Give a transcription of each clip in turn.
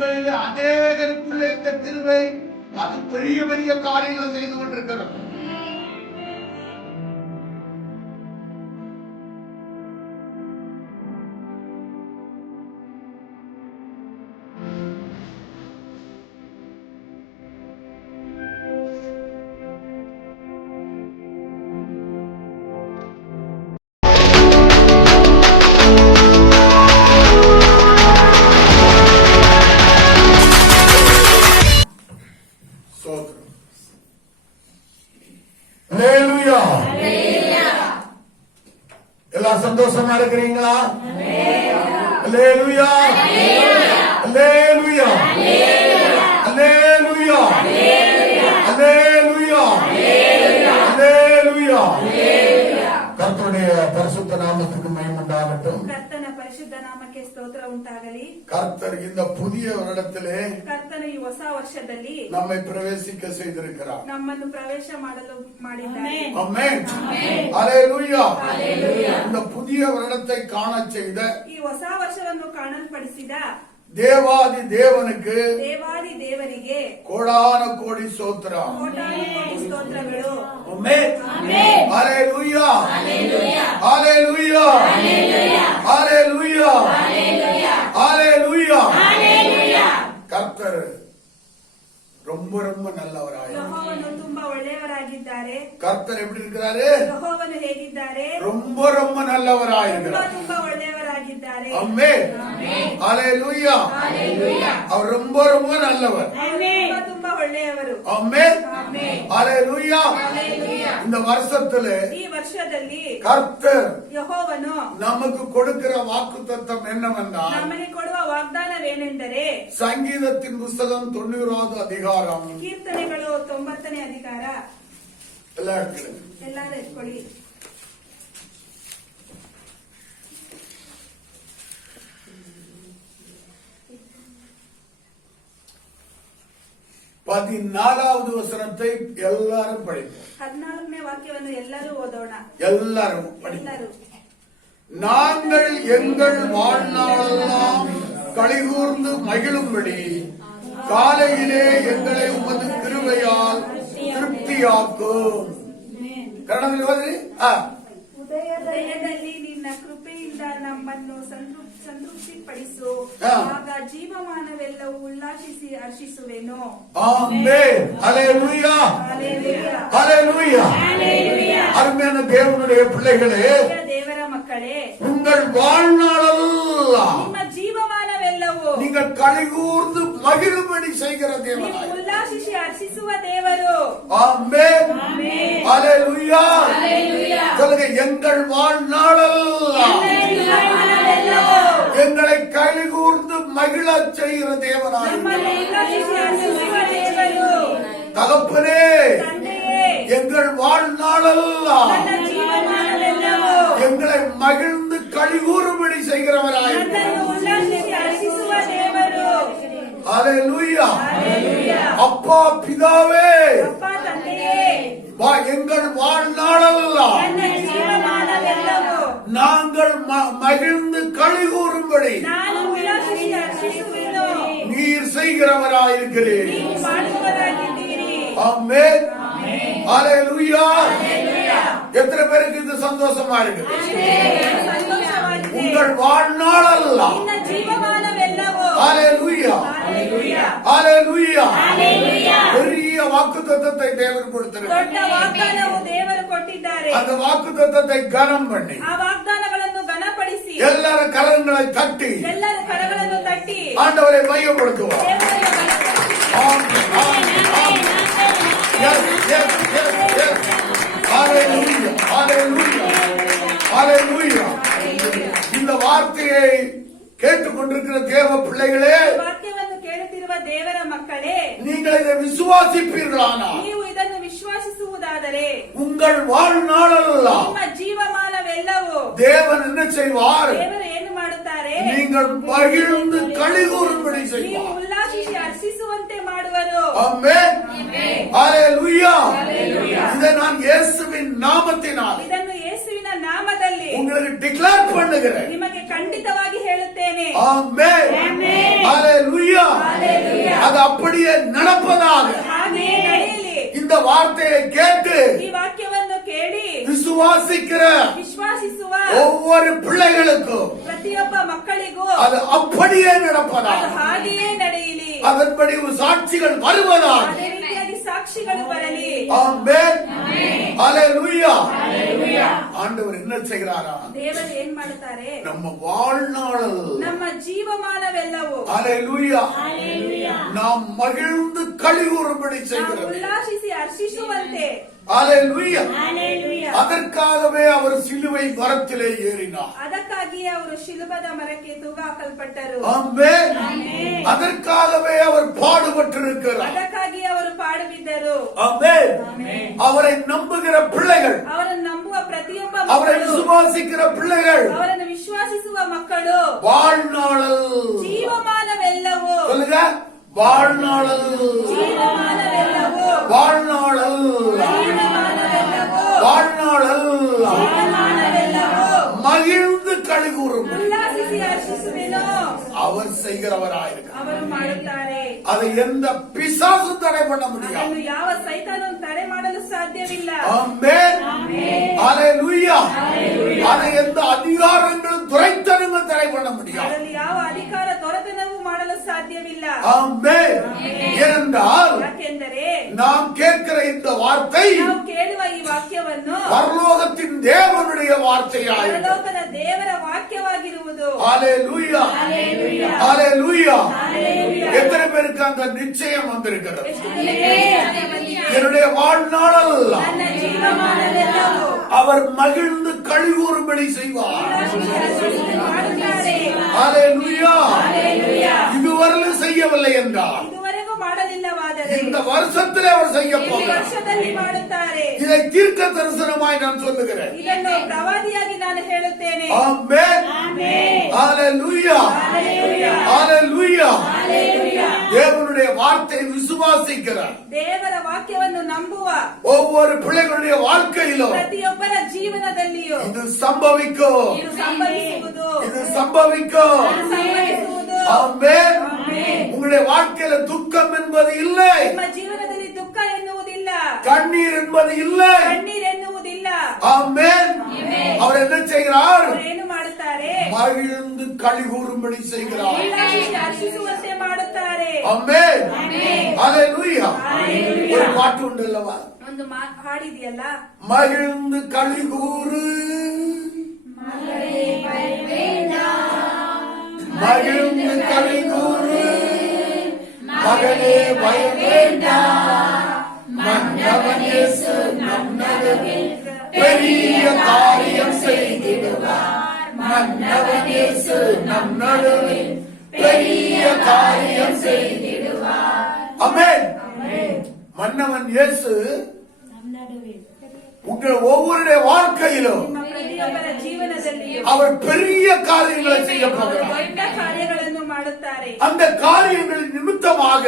உங்களில் அநேகருக்குள்ள இந்த கிருபை அது பெரிய பெரிய காரியங்கள் செய்து கொண்டிருக்கிறது. எல்லாம் சந்தோஷமா இருக்கிறீங்களா? அல்லேலூயா, அல்லேலூயா, அல்லேலூயா, அல்லேலூயா, அல்லேலூயா. கர்த்தருடைய பரிசுத்த நாமத்துக்கு மகிமை உண்டாகட்டும். ಕರ್ತನ ಪರಿಶುದ್ಧ ನಾಮಕ್ಕೆ ಸ್ತೋತ್ರ ಉಂಟಾಗಲಿ. கர்த்தர் இந்த புதிய வருடத்திலே ಕರ್ತನು ಈ ಹೊಸ ವರ್ಷದಲ್ಲಿ நம்மை பிரவேசிக்க செய்திருக்கிறார். ನಮ್ಮನ್ನು ಪ್ರವೇಶ ಮಾಡಲು ಮಾಡಿದ್ದಾನೆ. ஆமென். அல்லேலூயா. இந்த புதிய வருடத்தை காண செய்த ಈ ಹೊಸ ವರ್ಷವನ್ನು ಕಾಣಲ್ಪಡಿಸಿದ தேவாதி தேவனுக்கு ದೇವಾದಿ ದೇವರಿಗೆ கோடான கோடி ஸ்தோத்திரம். ಕೋಟಾನು ಕೋಟಿ ಸ್ತೋತ್ರಗಳು. ஆமென். அல்லேலூயா, அல்லேலூயா, அல்லேலூயா, அல்லேலூயா, அல்லேலூயா. கர்த்தர் ரொம்ப ரொம்ப நல்லவராய். ಯೆಹೋವನು ತುಂಬಾ ಒಳ್ಳೆಯವರಾಗಿದ್ದಾರೆ. கர்த்தர் எப்படி இருக்கிறாரு? ಯೆಹೋವನು ಹೇಗಿದ್ದಾರೆ? ரொம்ப ரொம்ப நல்லவராய் இருக்கிறார். ತುಂಬಾ ಒಳ್ಳೆಯವರಾಗಿದ್ದಾರೆ. ஆமென். அல்லேலூயா. அவர் ரொம்ப ரொம்ப நல்லவர். ತುಂಬಾ ಒಳ್ಳೆಯವರು. ஆமென். அல்லேலூயா. இந்த வருஷத்திலே ಈ ವರ್ಷದಲ್ಲಿ கர்த்தர் ಯೆಹೋವನು நமக்கு கொடுக்கிற வாக்குத்தத்தம் என்னவென்றால் ನಮಗೆ ಕೊಡುವ ವಾಗ್ದಾನವೇನೆಂದರೆ சங்கீதத்தின் புஸ்தகம் 90வது அதிகாரம். ಕೀರ್ತನೆಗಳು 90ನೇ ಅಧಿಕಾರ. ಎಲ್ಲರೂ ಎತ್ಕೊಳ್ಳಿ. பதினாலாவது வசனத்தை எல்லாரும் படிப்போம். 14ನೇ ವಾಕ್ಯವನ್ನು ಎಲ್ಲರೂ ಓದೋಣ. எல்லாரும் படிப்போம். நாங்கள் எங்கள் வாழ்நாளெல்லாம் களிகூர்ந்து மகிழும்படி காலையிலே எங்களை உமது கிருபையால் திருப்தியாக்கும். ಉದಯದಲ್ಲಿ ನಿನ್ನ ಕೃಪೆಯಿಂದ ನಮ್ಮನ್ನು ಸಂತೃಪ್ತಿಪಡಿಸು. ಆಗ ಜೀವಮಾನವೆಲ್ಲವೂ ಉಲ್ಲಾಸಿಸಿ ಹರ್ಷಿಸುವೆನು. ஆமென். அல்லேலூயா, அல்லேலூயா. அருமையான தேவனுடைய பிள்ளைகளே, ದೇವರ ಮಕ್ಕಳೇ, உங்கள் வாழ்நாளெல்லாம் ನಿಮ್ಮ ಜೀವಮಾನವೆಲ್ಲವೂ நீங்கள் களிகூர்ந்து மகிழும்படி செய்கிற தேவனாய் ಉಲ್ಲಾಸಿಸಿ ಹರ್ಷಿಸುವ ದೇವರು. ஆமென். அல்லேலூயா. சொல்லுங்க, எங்கள் வாழ்நாளெல்லாம் எங்களை களிகூர்ந்து மகிழச் செய்கிற தேவனாய். தகப்பனே, எங்கள் வாழ்நாளெல்லாம் எங்களை மகிழ்ந்து களிகூறும்படி செய்கிறவராய். அல்லேலூயா. அப்பா பிதாவே, எங்கள் வாழ்நாளெல்லாம் நாங்கள் மகிழ்ந்து களிகூறும்படி நீர் செய்கிறவராயிருக்கிறீர். ஆமென். அல்லேலூயா. எத்தனை பேருக்கு இது சந்தோஷமா இருக்கு? உங்கள் வாழ்நாளெல்லாம் அல்லேலூயா, அல்லேலூயா. பெரிய வாக்குத்தத்தத்தை தேவன் கொடுத்திருக்கிறார். அந்த வாக்குத்தத்தத்தை கனம் பண்ணி ಆ ವಾಗ್ದಾನಗಳನ್ನು ಘನಪಡಿಸಿ ಎಲ್ಲರ ಕರங்களை ತಟ್ಟಿ ಎಲ್ಲರ ಕರಗಳನ್ನು ತಟ್ಟಿ ஆண்டவரை மையப்படுத்துவோம். இந்த வார்த்தையை கேட்டுக்கொண்டிருக்கிற தேவ பிள்ளைகளே, ವಾಕ್ಯವನ್ನು ಕೇಳುತ್ತಿರುವ ದೇವರ ಮಕ್ಕಳೇ, நீங்கள் இதை விசுவாசிப்பீர்களானால், ನೀವು ಇದನ್ನು ವಿಶ್ವಾಸಿಸುವುದಾದರೆ உங்கள் வாழ்நாளெல்லாம் ನಿಮ್ಮ ಜೀವಮಾನವೆಲ್ಲವೂ தேவன் என்ன செய்வார்? ದೇವರು ಏನು ಮಾಡುತ್ತಾರೆ? நீங்கள் மகிழ்ந்து களிகூறும்படி ನೀವು செய்வார். ಉಲ್ಲಾಸಿಸಿ ಹರ್ಷಿಸುವಂತೆ ಮಾಡುವರು. ஆமென். அல்லேலூயா. இதை நான் இயேசுவின் நாமத்தினால் ಇದನ್ನು ಯೇಸುವಿನ ನಾಮದಲ್ಲಿ உங்களுக்கு டிக்ளேர் பண்ணுகிறேன். ನಿಮಗೆ ಖಂಡಿತವಾಗಿ ಹೇಳುತ್ತೇನೆ. ஆமென். அல்லேலூயா. அது அப்படியே நடப்பதாக. ಹಾಗೆಯೇ ನಡೆಯಲಿ. இந்த வார்த்தையை கேட்டு ಈ ವಾಕ್ಯವನ್ನು ಕೇಳಿ விசுவாசிக்கிற ವಿಶ್ವಾಸಿಸುವ ஒவ்வொரு பிள்ளைகளுக்கும் ಪ್ರತಿಯೊಬ್ಬ ಮಕ್ಕಳಿಗೂ அது அப்படியே ಅದು நடப்பதாக. ಹಾಗೆಯೇ ನಡೆಯಲಿ. அதன்படி சாட்சிகள் வருவதாக. ಅದೇ ರೀತಿಯಾಗಿ ಸಾಕ್ಷಿಗಳು ಬರಲಿ. ஆமென். ஹalleluya. ஆண்டவர் என்ன செய்கிறாரா? ದೇವರು ಏನ್ ಮಾಡುತ್ತಾರೆ? நம்ம வாழ்நாள் ನಮ್ಮ ಜೀವಮಾನವೆಲ್ಲವೂ ஹalleluya நாம் மகிழ்ந்து களிகூறும்படி ನಾವು செய்கிறது. ಉಲ್ಲಾಸಿಸಿ ಹರ್ಷಿಸುವಂತೆ. ஹalleluya அதற்காகவே அவர் சிலுவை மரத்திலே ஏறினார். ಅದಕ್ಕಾಗಿಯೇ ಅವರು ಶಿಲುಬದ ಮರಕ್ಕೆ ತೂಗಾಕಲ್ಪಟ್ಟರು. ஆமென். அதற்காகவே அவர் பாடுபட்டிருக்கிறார். ಅದಕ್ಕಾಗಿ ಅವರು ಪಾಡುಬಿದ್ದರು. ஆமென். அவரை நம்புகிற பிள்ளைகள், ಅವರನ್ನು ನಂಬುವ ಪ್ರತಿಯೊಬ್ಬ அவரை ಮಕ್ಕಳು, விசுவாசிக்கிற பிள்ளைகள் ಅವರನ್ನು ವಿಶ್ವಾಸಿಸುವ ಮಕ್ಕಳು வாழ்நாளல் ಜೀವಮಾನವೆಲ್ಲವೂ சொல்லுங்க வாழ்நாளல் ಜೀವಮಾನವೆಲ್ಲವೂ வாழ்நாளல் ಜೀವಮಾನವೆಲ್ಲವೂ வாழ்நாளல் ಜೀವಮಾನವೆಲ್ಲವೂ மகிழ்ந்து களிகூறும் ಉಲ್ಲಾಸಿಸಿ ಹರ್ಷಿಸುವೆನು. அவர் செய்கிறவராயிருக்கிறார். ಅವರು ಮಾಡುತ್ತಾರೆ. அதை எந்த பிசாசும் தடை பண்ண முடியாது. ಅದನ್ನು ಯಾವ ಸೈತಾನನು ತಡೆ ಮಾಡಲು ಸಾಧ್ಯವಿಲ್ಲ. ஆமென். ஹalleluya அதை எந்த அதிகாரங்களும் துரைத்தனங்களும் தடை பண்ண முடியாது. ಅದರಲ್ಲಿ ಯಾವ ಅಧಿಕಾರ ದೊರೆತನವೂ ಮಾಡಲು ಸಾಧ್ಯವಿಲ್ಲ. ஆமென். ஏனென்றால் ಯಾಕೆಂದರೆ நாம் கேட்கிற இந்த வார்த்தை ನಾವು ಕೇಳುವ ಈ ವಾಕ್ಯವನ್ನು பரலோகத்தின் தேவனுடைய வார்த்தையாயிருக்கிறது. ಪರಲೋಕದ ದೇವರ ವಾಕ್ಯವಾಗಿರುವುದು. ஹalleluya Hallelujah. ஹalleluya Hallelujah. எத்தனை பேருக்கு அந்த நிச்சயம் வந்திருக்கிறது? ಎಷ್ಟು ಜನರಿಗೆ என்னுடைய வாழ்நாளல்ல ನನ್ನ ಜೀವಮಾನವೆಲ್ಲವೂ அவர் மகிழ்ந்து களிகூறும்படி செய்வார். ಮಾಡುತ್ತಾರೆ. ஹalleluya Hallelujah. இதுவரையிலும் செய்யவில்லை என்றால் ಇದುವರೆಗೂ ಮಾಡಲಿಲ್ಲವಾದರೆ இந்த வருஷத்திலே அவர் செய்ய ಈ போகிறார். ವರ್ಷದಲ್ಲಿ ಮಾಡುತ್ತಾರೆ. இதை தீர்க்க தரிசனமாய் நான் சொல்லுகிறேன். ಇದನ್ನು ಪ್ರವಾದಿಯಾಗಿ ನಾನು ಹೇಳುತ್ತೇನೆ. ஆமென். ஹalleluya ஹalleluya தேவனுடைய வார்த்தையை விசுவாசிக்கிறார். ದೇವರ ವಾಕ್ಯವನ್ನು ನಂಬುವ ஒவ்வொரு பிள்ளைகளுடைய வாழ்க்கையிலும் ಪ್ರತಿಯೊಬ್ಬರ ಜೀವನದಲ್ಲಿಯೂ இது சம்பவிக்கும். ಇದು ಸಂಭವಿಸುವುದು. இது சம்பவிக்கும். ಇದು ಸಂಭವಿಸುವುದು. ஆமென். உங்களுடைய வாழ்க்கையில துக்கம் என்பது இல்லை, ನಿಮ್ಮ ಜೀವನದಲ್ಲಿ ದುಃಖ ಎನ್ನುವುದಿಲ್ಲ, கண்ணீர் என்பது இல்லை. ಕಣ್ಣೀರ್ ಎನ್ನುವುದಿಲ್ಲ. ஆமென். அவர் என்ன செய்கிறார்? ಅವರು ಏನು ಮಾಡುತ್ತಾರೆ? மகிழ்ந்து களிகூறும்படி செய்கிறார். ಉಲ್ಲಾಸಿಸಿ ಹರ್ಷಿಸುವಂತೆ ಮಾಡುತ್ತಾರೆ. ஆமென். ஹalleluya ஒரு பாட்டு உண்டு அல்லவா? ಒಂದು ಹಾಡಿದೆಯಲ್ಲ, மகிழ்ந்து களிகூறு மகிழ்ந்து களிகூறு மகனே பயம் வேண்டாம், மன்னவன் இயேசு நம் நடுவில் பெரிய காரியம் செய்திடுவார். மன்னவன் இயேசு நம் நடுவில் பெரிய காரியம் செய்திடுவார். ஆமென். மன்னவன் இயேசு உங்கள் ஒவ்வொருடைய வாழ்க்கையிலும் ನಿಮ್ಮ ಪ್ರತಿಯೊಬ್ಬರ ಜೀವನದಲ್ಲಿಯೂ அவர் பெரிய காரியங்களை செய்ய ಅವರು போகிறார். ದೊಡ್ಡ ಕಾರ್ಯಗಳನ್ನು ಮಾಡುತ್ತಾರೆ. அந்த காரியங்களின் நிமித்தமாக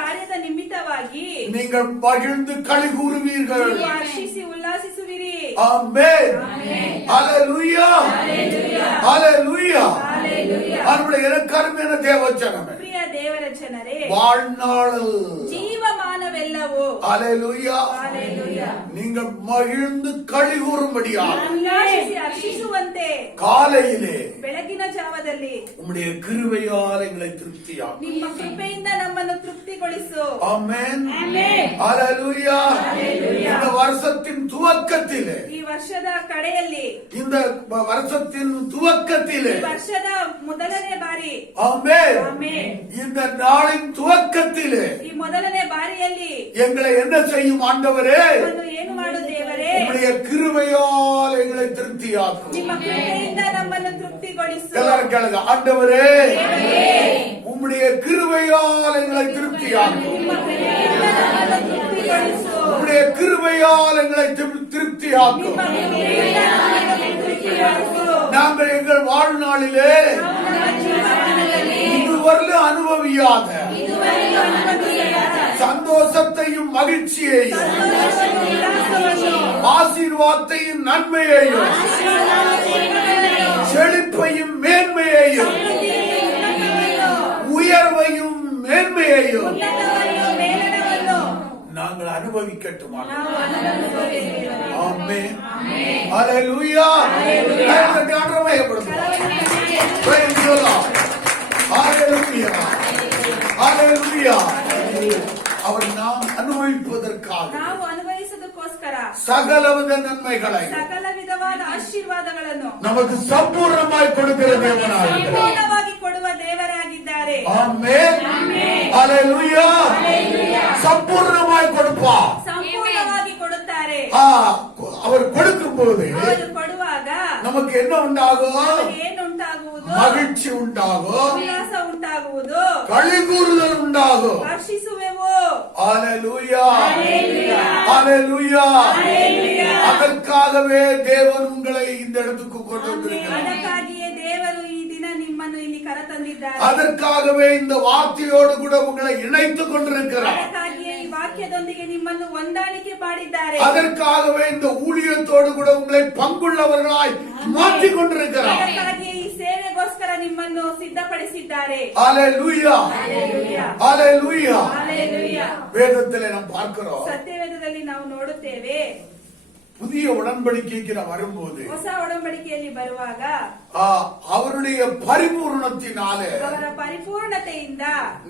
ಕಾರ್ಯದ ನಿಮಿತ್ತವಾಗಿ நீங்கள் மகிழ்ந்து களிகூறுவீர்கள். ನೀವು ಹರ್ಷಿಸಿ ಉಲ್ಲಾಸಿಸುವಿರಿ. ஆமென். ஹalleluya ஹalleluya அவருடைய இலக்கரமான தேவஜனமே, ಪ್ರಿಯ ದೇವರ ಜನರೇ, வாழ்நாள் ಜೀವಮಾನವೆಲ್ಲವೂ ஹalleluya Hallelujah. நீங்கள் மகிழ்ந்து களிகூறும்படியாக ಉಲ್ಲಾಸಿಸಿ ಹರ್ಷಿಸುವಂತೆ காலையிலே ಬೆಳಗಿನ ಜಾವದಲ್ಲಿ உம்முடைய கிருபையால் எங்களை திருப்தியாக்கும். ನಿಮ್ಮ ಕೃಪೆಯಿಂದ ನಮ್ಮನ್ನು ತೃಪ್ತಿಗೊಳಿಸು. ஆமென். ஹalleluya இந்த வருஷத்தின் துவக்கத்திலே, ಈ ವರ್ಷದ ಕಡೆಯಲ್ಲಿ, இந்த வருஷத்தின் துவக்கத்திலே, ಈ ವರ್ಷದ ಮೊದಲನೇ ಬಾರಿ, ஆமென், ಆಮೆನ್, இந்த நாளின் துவக்கத்திலே ಈ ಮೊದಲನೇ ಬಾರಿಯಲ್ಲಿ எங்களை என்ன செய்யும் ஆண்டவரே? ನಮ್ಮನ್ನು ಏನು ಮಾಡು ದೇವರೇ? உம்முடைய கிருபையால் எங்களை திருப்தியாக்கும். ನಿಮ್ಮ ಕೃಪೆಯಿಂದ ನಮ್ಮನ್ನು ತೃಪ್ತಿಗೊಳಿಸು. எல்லாரும் கேளுங்க, ஆண்டவரே உம்முடைய கிருபையால் எங்களை திருப்தியாக்கும். ನಿಮ್ಮ ಕೃಪೆಯಿಂದ ನಮ್ಮನ್ನು ತೃಪ್ತಿಗೊಳಿಸು. உம்முடைய கிருபையால் எங்களை திருப்தியாக்கும். ನಿಮ್ಮ ಕೃಪೆಯಿಂದ ನಮ್ಮನ್ನು ತೃಪ್ತಿಗೊಳಿಸು. நாங்கள் எங்கள் வாழ்நாளிலே ನಮ್ಮ ಜೀವಮಾನದಲ್ಲಿ இதுவரை அனுபவியாத ಇದುವರೆಗೂ ಅನುಭವಿಸದ சந்தோஷத்தையும் மகிழ்ச்சியையும் ಸಂತೋಷವನ್ನು, ಉಲ್ಲಾಸವನ್ನು, ஆசீர்வாதத்தையும் நன்மையையும் ಆಶೀರ್ವಾದವನ್ನು, செழிப்பையும் மேன்மையையும் ಸಮೃದ್ಧಿಯನ್ನು, உயர்வையும் மேன்மையையும் ಉನ್ನತತೆಯನ್ನು, அனுபவிக்கட்டுமா. ನಾವು ಅನುಭವಿಸುತ್ತೇವೆ ದೇವರೇ. ஆமென். ஹalleluya. Praise the Lord. Hallelujah. Hallelujah. அவர் நாம் அனுபவிப்பதற்காக ನಾವು ಅನುಭವಿಸೋದಕ್ಕೋಸ್ಕರ சகலவித நன்மைகளை ಸಕಲ ವಿಧವಾದ ಆಶೀರ್ವಾದಗಳನ್ನು நமக்கு சம்பூர்ணமாய் கொடுக்கிற தேவனாய் ಸಂಪೂರ್ಣವಾಗಿ ಕೊಡುವ ದೇವರಾಗಿದ್ದಾರೆ. ஆமென். ஹalleluya. சம்பூர்ணமாய் கொடுப்பார். ಸಂಪೂರ್ಣವಾಗಿ ಕೊಡುತ್ತಾರೆ. அவர் கொடுக்கும் போது ಅವರು ಕೊಡುವಾಗ நமக்கு என்ன உண்டாகும்? ಏನುಂಟಾಗುವುದು? மகிழ்ச்சி உண்டாகும், ಉಲ್ಲಾಸ ಉಂಟಾಗುವುದು, களிகூறுதல் உண்டாகும். ಹರ್ಷಿಸುವೆವು. ஹalleluya. ஹalleluya. அதற்காகவே தேவன் உங்களை இந்த இடத்துக்கு கொண்டு வந்திருக்கிறார். ಅದಕ್ಕಾಗಿಯೇ ದೇವರು ಈ ದಿನ ನಿಮ್ಮನ್ನು ಇಲ್ಲಿ ಕರೆತಂದಿದ್ದಾರೆ. அதற்காகவே இந்த வார்த்தையோடு கூட உங்களை இணைத்துக் கொண்டிருக்கிறார். ಅದಕ್ಕಾಗಿಯೇ ಈ ವಾಕ್ಯದೊಂದಿಗೆ ನಿಮ್ಮನ್ನು ಹೊಂದಾಣಿಕೆ ಮಾಡಿದ್ದಾರೆ. அதற்காகவே இந்த ஊழியத்தோடு கூட உங்களை பங்குள்ளவர்களாய் மாற்றிக் கொண்டிருக்கிறார். ಅದಕ್ಕಾಗಿಯೇ ಈ ಸೇವೆಗೋಸ್ಕರ ನಿಮ್ಮನ್ನು ಸಿದ್ಧಪಡಿಸಿದ್ದಾರೆ. ஹalleluya. ஹalleluya. ಹಲ್ಲೆಲೂಯಾ. வேதத்திலே நாம் பார்க்கிறோம், ಸತ್ಯವೇದದಲ್ಲಿ ನಾವು ನೋಡುತ್ತೇವೆ, புதிய உடன்படிக்கைக்கு நாம் வரும்போது ಹೊಸ ಒಡಂಬಡಿಕೆಯಲ್ಲಿ ಬರುವಾಗ அவருடைய பரிபூர்ணத்தினாலே ಅವರ ಪರಿಪೂರ್ಣತೆಯಿಂದ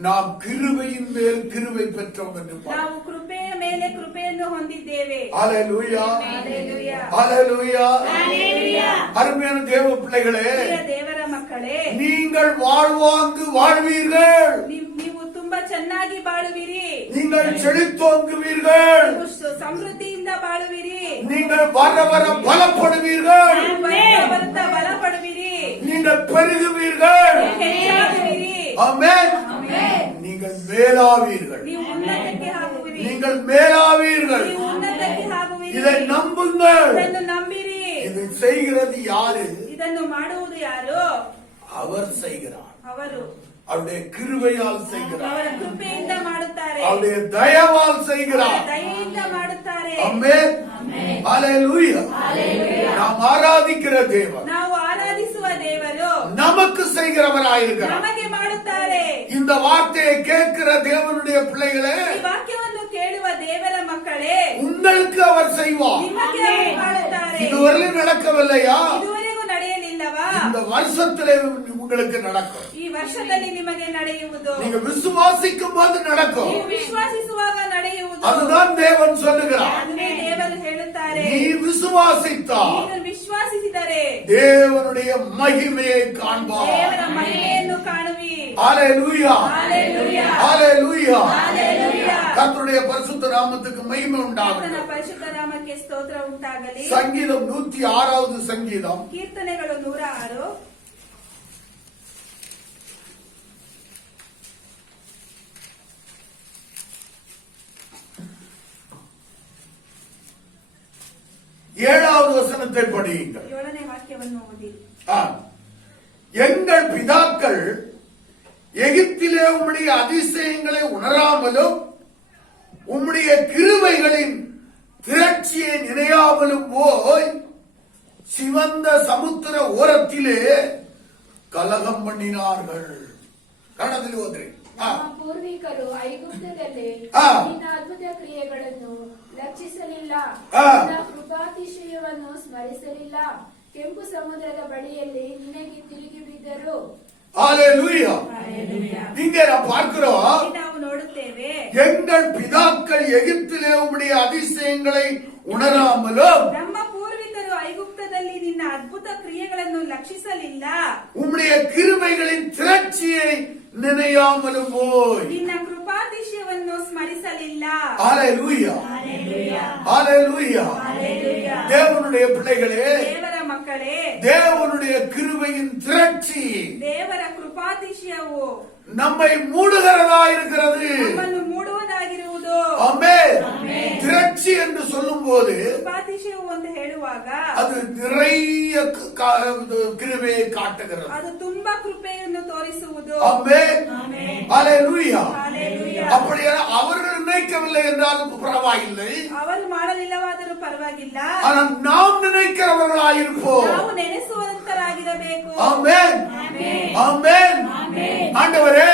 நாம் கிருபையின் மேல் கிருபை பெற்றோம் என்று ನಾವು ಕೃಪೆಯ ಮೇಲೆ ಕೃಪೆಯನ್ನು ಹೊಂದಿದ್ದೇವೆ. ஹalleluya. ಹಲ್ಲೆಲೂಯಾ. ஹalleluya. ಹಲ್ಲೆಲೂಯಾ. அருமையான தேவ பிள்ளைகளே, ಪ್ರಿಯ ದೇವರ ಮಕ್ಕಳೇ, நீங்கள் வாழ்வாங்கு வாழ்வீர்கள், ನೀವು ತುಂಬಾ ಚೆನ್ನಾಗಿ ಬಾಳುವಿರಿ, நீங்கள் செழித்தோங்குவீர்கள், ನೀವು ಸಮೃದ್ಧಿಯಿಂದ ಬಾಳುವಿರಿ, நீங்கள் வர வர பலப்படுவீர்கள், ಬರುತ್ತಾ ಬಲ ಪಡುವಿರಿ, நீங்கள் பெருகுவீர்கள். ಹೆಚ್ಚಾಗುವಿರಿ. ஆமென். நீங்கள் மேலாவீர்கள், ನೀವು ಉನ್ನತಕ್ಕೆ ಆಗುವಿರಿ, நீங்கள் மேலாவீர்கள். ನೀವು ಉನ್ನತಕ್ಕೆ ಆಗುವಿರಿ. இதை நம்புங்கள். ಇದನ್ನು ನಂಬಿರಿ. இதை செய்கிறது யாரு? ಇದನ್ನು ಮಾಡುವುದು ಯಾರು? அவர் செய்கிறார். ಅವರು அவருடைய கிருபையால் செய்கிறார், ಅವರ ಕೃಪೆಯಿಂದ ಮಾಡುತ್ತಾರೆ, அவருடைய தயவால் செய்கிறார். ದಯೆಯಿಂದ ಮಾಡುತ್ತಾರೆ. ஆமென். ஹalleluya. நாம் ஆராதிக்கிற தேவன் ನಾವು ಆರಾಧಿಸುವ ದೇವರು நமக்கு செய்கிறவராயிருக்கிறார். ನಮಗೆ ಮಾಡುತ್ತಾರೆ. இந்த வார்த்தையை கேட்கிற தேவனுடைய பிள்ளைகளே, ಈ ವಾಕ್ಯವನ್ನು ಕೇಳುವ ದೇವರ ಮಕ್ಕಳೇ, உங்களுக்கு அவர் செய்வார். ನಿಮಗೆ ಅವರು ಮಾಡುತ್ತಾರೆ. இதுவரை நடக்கவில்லையா? ಇದುವರೆಗೂ ನಡೆಯಲಿಲ್ಲವಾ? இந்த வருஷத்திலே உங்களுக்கு நடக்கும். ಈ ವರ್ಷದಲ್ಲಿ ನಿಮಗೆ ನಡೆಯುವುದು. நீங்க விசுவாசிக்கும் போது நடக்கும். ನೀವು ವಿಶ್ವಾಸಿಸುವಾಗ ನಡೆಯುವುದು. அதுதான் தேவன் சொல்லுகிறார். ಅದನ್ನೇ ದೇವರು ಹೇಳುತ್ತಾರೆ. நீ விசுவாசித்தால் ನೀನು ವಿಶ್ವಾಸಿಸಿದರೆ தேவனுடைய மகிமையை காண்பார். ದೇವರ ಮಹಿಮೆಯನ್ನು ಕಾಣುವಿ. ஹalleluya. ಹಲ್ಲೆಲೂಯಾ. ஹalleluya. ಹಲ್ಲೆಲೂಯಾ. கர்த்தருடைய பரிசுத்த நாமத்துக்கு மகிமை ಕರ್ತನ உண்டாகட்டும். ಪರಿಶುದ್ಧ ನಾಮಕ್ಕೆ ಸ್ತೋತ್ರ ಉಂಟಾಗಲಿ. சங்கீதம் 106வது சங்கீதம் ಕೀರ್ತನೆಗಳು 106 7வது வசனத்தை படியுங்கள். 7ನೇ ವಾಕ್ಯವನ್ನು ಓದಿ. எங்கள் பிதாக்கள் எகிப்திலே உம்முடைய அதிசயங்களை உணராமலும் உம்முடைய கிருபைகளின் திரட்சியை நினையாமலும் போய் சிவந்த சமுத்திர ஓரத்திலே கலகம் பண்ணினார்கள். கணத்தில் ಹೋದ್ರಿ. ನಮ್ಮ ಪೂರ್ವಿಕರು ಐಗುಪ್ತದಲ್ಲಿ ಆ. ನಿನ್ನ ಅದ್ಭುತ ಕ್ರಿಯೆಗಳನ್ನು ಲಕ್ಷಿಸಲಿಲ್ಲ, ಆ. ನಿನ್ನ ಕೃಪಾತಿಶಯವನ್ನು ಸ್ಮರಿಸಲಿಲ್ಲ. ಕೆಂಪು ಸಮುದ್ರದ ಬಳಿಯಲ್ಲಿ ನಿನಗೆ ತಿರುಗಿ ಬಿದ್ದರು. ஹalleluya. ಹಲ್ಲೆಲೂಯಾ. இங்கே நாம் பார்க்கிறோம், ಇಲ್ಲಿ ನಾವು ನೋಡುತ್ತೇವೆ, எங்கள் பிதாக்கள் எகிப்திலே உம்முடைய அதிசயங்களை உணராமலும் ನಮ್ಮ ಪೂರ್ವಿಕರು ಐಗುಪ್ತದಲ್ಲಿ ನಿನ್ನ ಅದ್ಭುತ ಕ್ರಿಯೆಗಳನ್ನು ಲಕ್ಷಿಸಲಿಲ್ಲ, உம்முடைய கிருபைகளின் திரட்சியை நினையாமலும் போய். ನಿನ್ನ ಕೃಪಾತಿಶಯವನ್ನು ಸ್ಮರಿಸಲಿಲ್ಲ. ஹalleluya. ಹಲ್ಲೆಲೂಯಾ. ஹalleluya. ಹಲ್ಲೆಲೂಯಾ. தேவனுடைய பிள்ளைகளே, ದೇವರ ಮಕ್ಕಳೇ, தேவனுடைய கிருபையின் திரட்சி ದೇವರ ಕೃಪಾತಿಶಯವು நம்மை மூடுகிறதா இருக்கிறது. ನಮ್ಮನ್ನು ಮೂಡುವುದಾಗಿರುವುದು. ஆமென். திரட்சி என்று சொல்லும் போது ಕೃಪಾತಿಶಯವು ಅಂತ ಹೇಳುವಾಗ அது நிறைய கிருபையை காட்டுகிறது. ಅದು ತುಂಬಾ ಕೃಪೆಯನ್ನು ತೋರಿಸುವುದು. ஆமென். ಆಮೆನ್. ஹalleluya. ಹಲ್ಲೆಲೂಯಾ. அப்படியே அவர்கள் நினைக்கவில்லை என்றாலும் பரவாயில்லை, ಅವರು ಮಾಡಲಿಲ್ಲವಾದರೂ ಪರವಾಗಿಲ್ಲ, ஆனால் நாம் நினைக்கிறவர்களாயிருப்போம். ನಾವು ನೆನೆಸುವಂತರಾಗಿರಬೇಕು. ஆமென். ಆಮೆನ್. ஆமென். ಆಮೆನ್. ஆண்டவரே,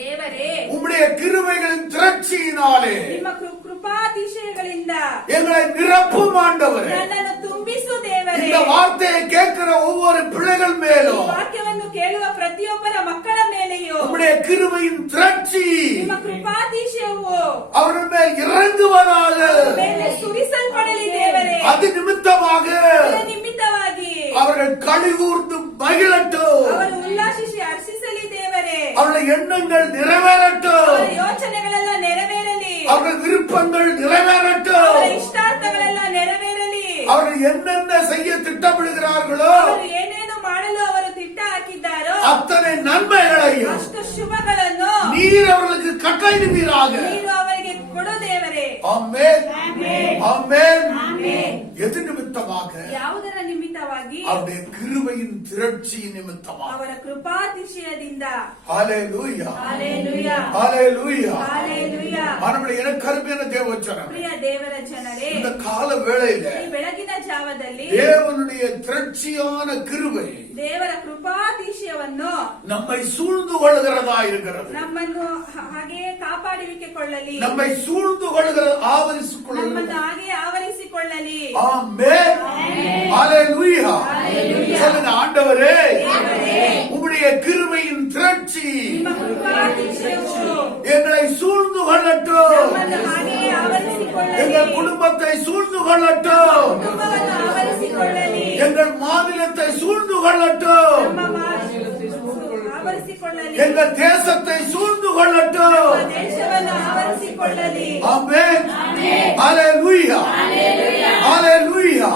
ದೇವರೇ, உம்முடைய கிருபைகளின் திரட்சியினாலே ನಿಮ್ಮ ಕೃಪಾ ಕೃಪಾತಿಶಯಗಳಿಂದ எங்களை நிரப்பும் ஆண்டவரே. ನನ್ನನ್ನು ತುಂಬಿಸು ದೇವರೇ. இந்த வார்த்தையை கேட்கிற ஒவ்வொரு பிள்ளைகள் மேலும் ವಾಕ್ಯವನ್ನು ಕೇಳುವ ಪ್ರತಿಯೊಬ್ಬರ ಮಕ್ಕಳ ಮೇಲೆಯೂ உம்முடைய கிருபையின் திரட்சி ನಿಮ್ಮ ಕೃಪಾತಿಶಯವು அவர்கள் மேல் இறங்குவதாக. ಮೇಲೆ ಸುರಿಸಲ್ಪಡಲಿ ದೇವರೇ. அது நிமித்தமாக ಅದರ ನಿಮಿತ್ತವಾಗಿ அவர்கள் களிகூர்ந்து மகிழட்டும். ಅವರು ಉಲ್ಲಾಸಿಸಿ ಹರ್ಷಿಸಲಿ ದೇವರೇ. அவருடைய எண்ணங்கள் நிறைவேறட்டும். ಅವರ ಯೋಚನೆಗಳೆಲ್ಲ ನೆರವೇರಲಿ. அவர்கள் விருப்பங்கள் நிறைவேறட்டும். ಅವರ ಇಷ್ಟಾರ್ಥಗಳೆಲ್ಲ ನೆರವೇರಲಿ. அவர்கள் என்னென்ன செய்ய திட்டமிடுகிறார்களோ ಅವರು ಏನೇನು ಮಾಡಲು ಅವರು ತಿಟ್ಟ ಹಾಕಿದ್ದಾರೋ அத்தனை நன்மைகளையும் ಅಷ್ಟು ಶುಭಗಳನ್ನು நீர் அவர்களுக்கு கட்டளையிடுவீராக. ನೀನು ಅವರಿಗೆ ಕೊಡು ದೇವರೇ. ஆமென். ஆமென். ಆಮೆನ್. எது நிமித்தமாக? ಯಾವುದರ ನಿಮಿತ್ತವಾಗಿ? அவருடைய கிருபையின் திரட்சி நிமித்தமாக. ಅವರ ಕೃಪಾತಿಶಯದಿಂದ. ஹalleluya. ಹಲ್ಲೆಲೂಯಾ. ஹalleluya. ಹಲ್ಲೆಲೂಯಾ. ஆனவரே எனக்கு அருமையான தேவச்சனம். ಪ್ರಿಯ ದೇವರ ಜನರೇ, இந்த கால வேளையில ಈ ಬೆಳಗಿನ ಜಾವದಲ್ಲಿ தேவனுடைய திரட்சியான கிருபை ದೇವರ ಕೃಪಾತಿಶಯವನ್ನು நம்மை சூழ்ந்து கொள்கிறதா இருக்கிறது. ನಮ್ಮನ್ನು ಹಾಗೆಯೇ ಕಾಪಾಡುವಿಕೆ ಕೊಳ್ಳಲಿ. நம்மை சூழ்ந்து கொள்கிறது, ஆவரிಸಿಕೊಳ್ಳுகிறது. ನಮ್ಮನ್ನು ಹಾಗೆಯೇ ಆವರಿಸಿಕೊಳ್ಳಲಿ. ஆமென். ஹalleluya. சொல்லுங்க ஆண்டவரே, உம்முடைய கிருபையின் திரட்சி ನಿಮ್ಮ ಕೃಪಾತಿಶಯವು எங்களை சூழ்ந்து கொள்ளட்டும். ನಮ್ಮನ್ನು ಹಾಗೆಯೇ ಆವರಿಸಿಕೊಳ್ಳಲಿ. எங்கள் குடும்பத்தை சூழ்ந்து கொள்ளட்டும். ಕುಟುಂಬವನ್ನು ಆವರಿಸಿಕೊಳ್ಳಲಿ. எங்கள் மாநிலத்தை சூழ்ந்து கொள்ளட்டும். ನಮ್ಮ ಆವರಿಸಿಕೊಳ್ಳಲಿ. எங்கள் தேசத்தை சூழ்ந்து கொள்ளட்டும். ನಮ್ಮ ದೇಶವನ್ನು ಆವರಿಸಿಕೊಳ್ಳಲಿ. ஆமென். ஹalleluya. ஹalleluya.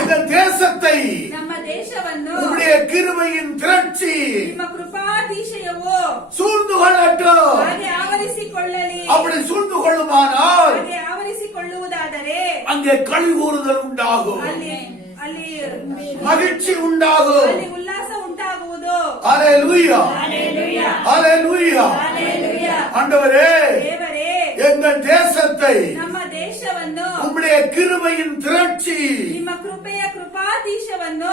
எங்கள் தேசத்தை ನಮ್ಮ ದೇಶವನ್ನು உம்முடைய கிருபையின் திரட்சி ನಿಮ್ಮ ಕೃಪಾತಿಶಯವು சூழ்ந்து கொள்ளட்டும். ಹಾಗೆ ಆವರಿಸಿಕೊಳ್ಳಲಿ. அப்படி சூழ்ந்து கொள்ளுமானால் ಹಾಗೆ ಆವರಿಸಿಕೊಳ್ಳುವುದಾದರೆ அங்கே களி கூறுதல் உண்டாகும், ಅಲ್ಲಿ ಅಲ್ಲಿ மகிழ்ச்சி உண்டாகும். ಅಲ್ಲಿ ಉಲ್ಲಾಸ ಉಂಟಾಗುವುದು. ஹalleluya. ಹಲ್ಲೆಲೂಯಾ. ஹalleluya. ಹಲ್ಲೆಲೂಯಾ. ஆண்டவரே, ದೇವರೇ, எங்கள் தேசத்தை ನಮ್ಮ ದೇಶವನ್ನು உம்முடைய கிருபையின் திரட்சி ನಿಮ್ಮ ಕೃಪೆಯ ಕೃಪಾತೀಶವನ್ನು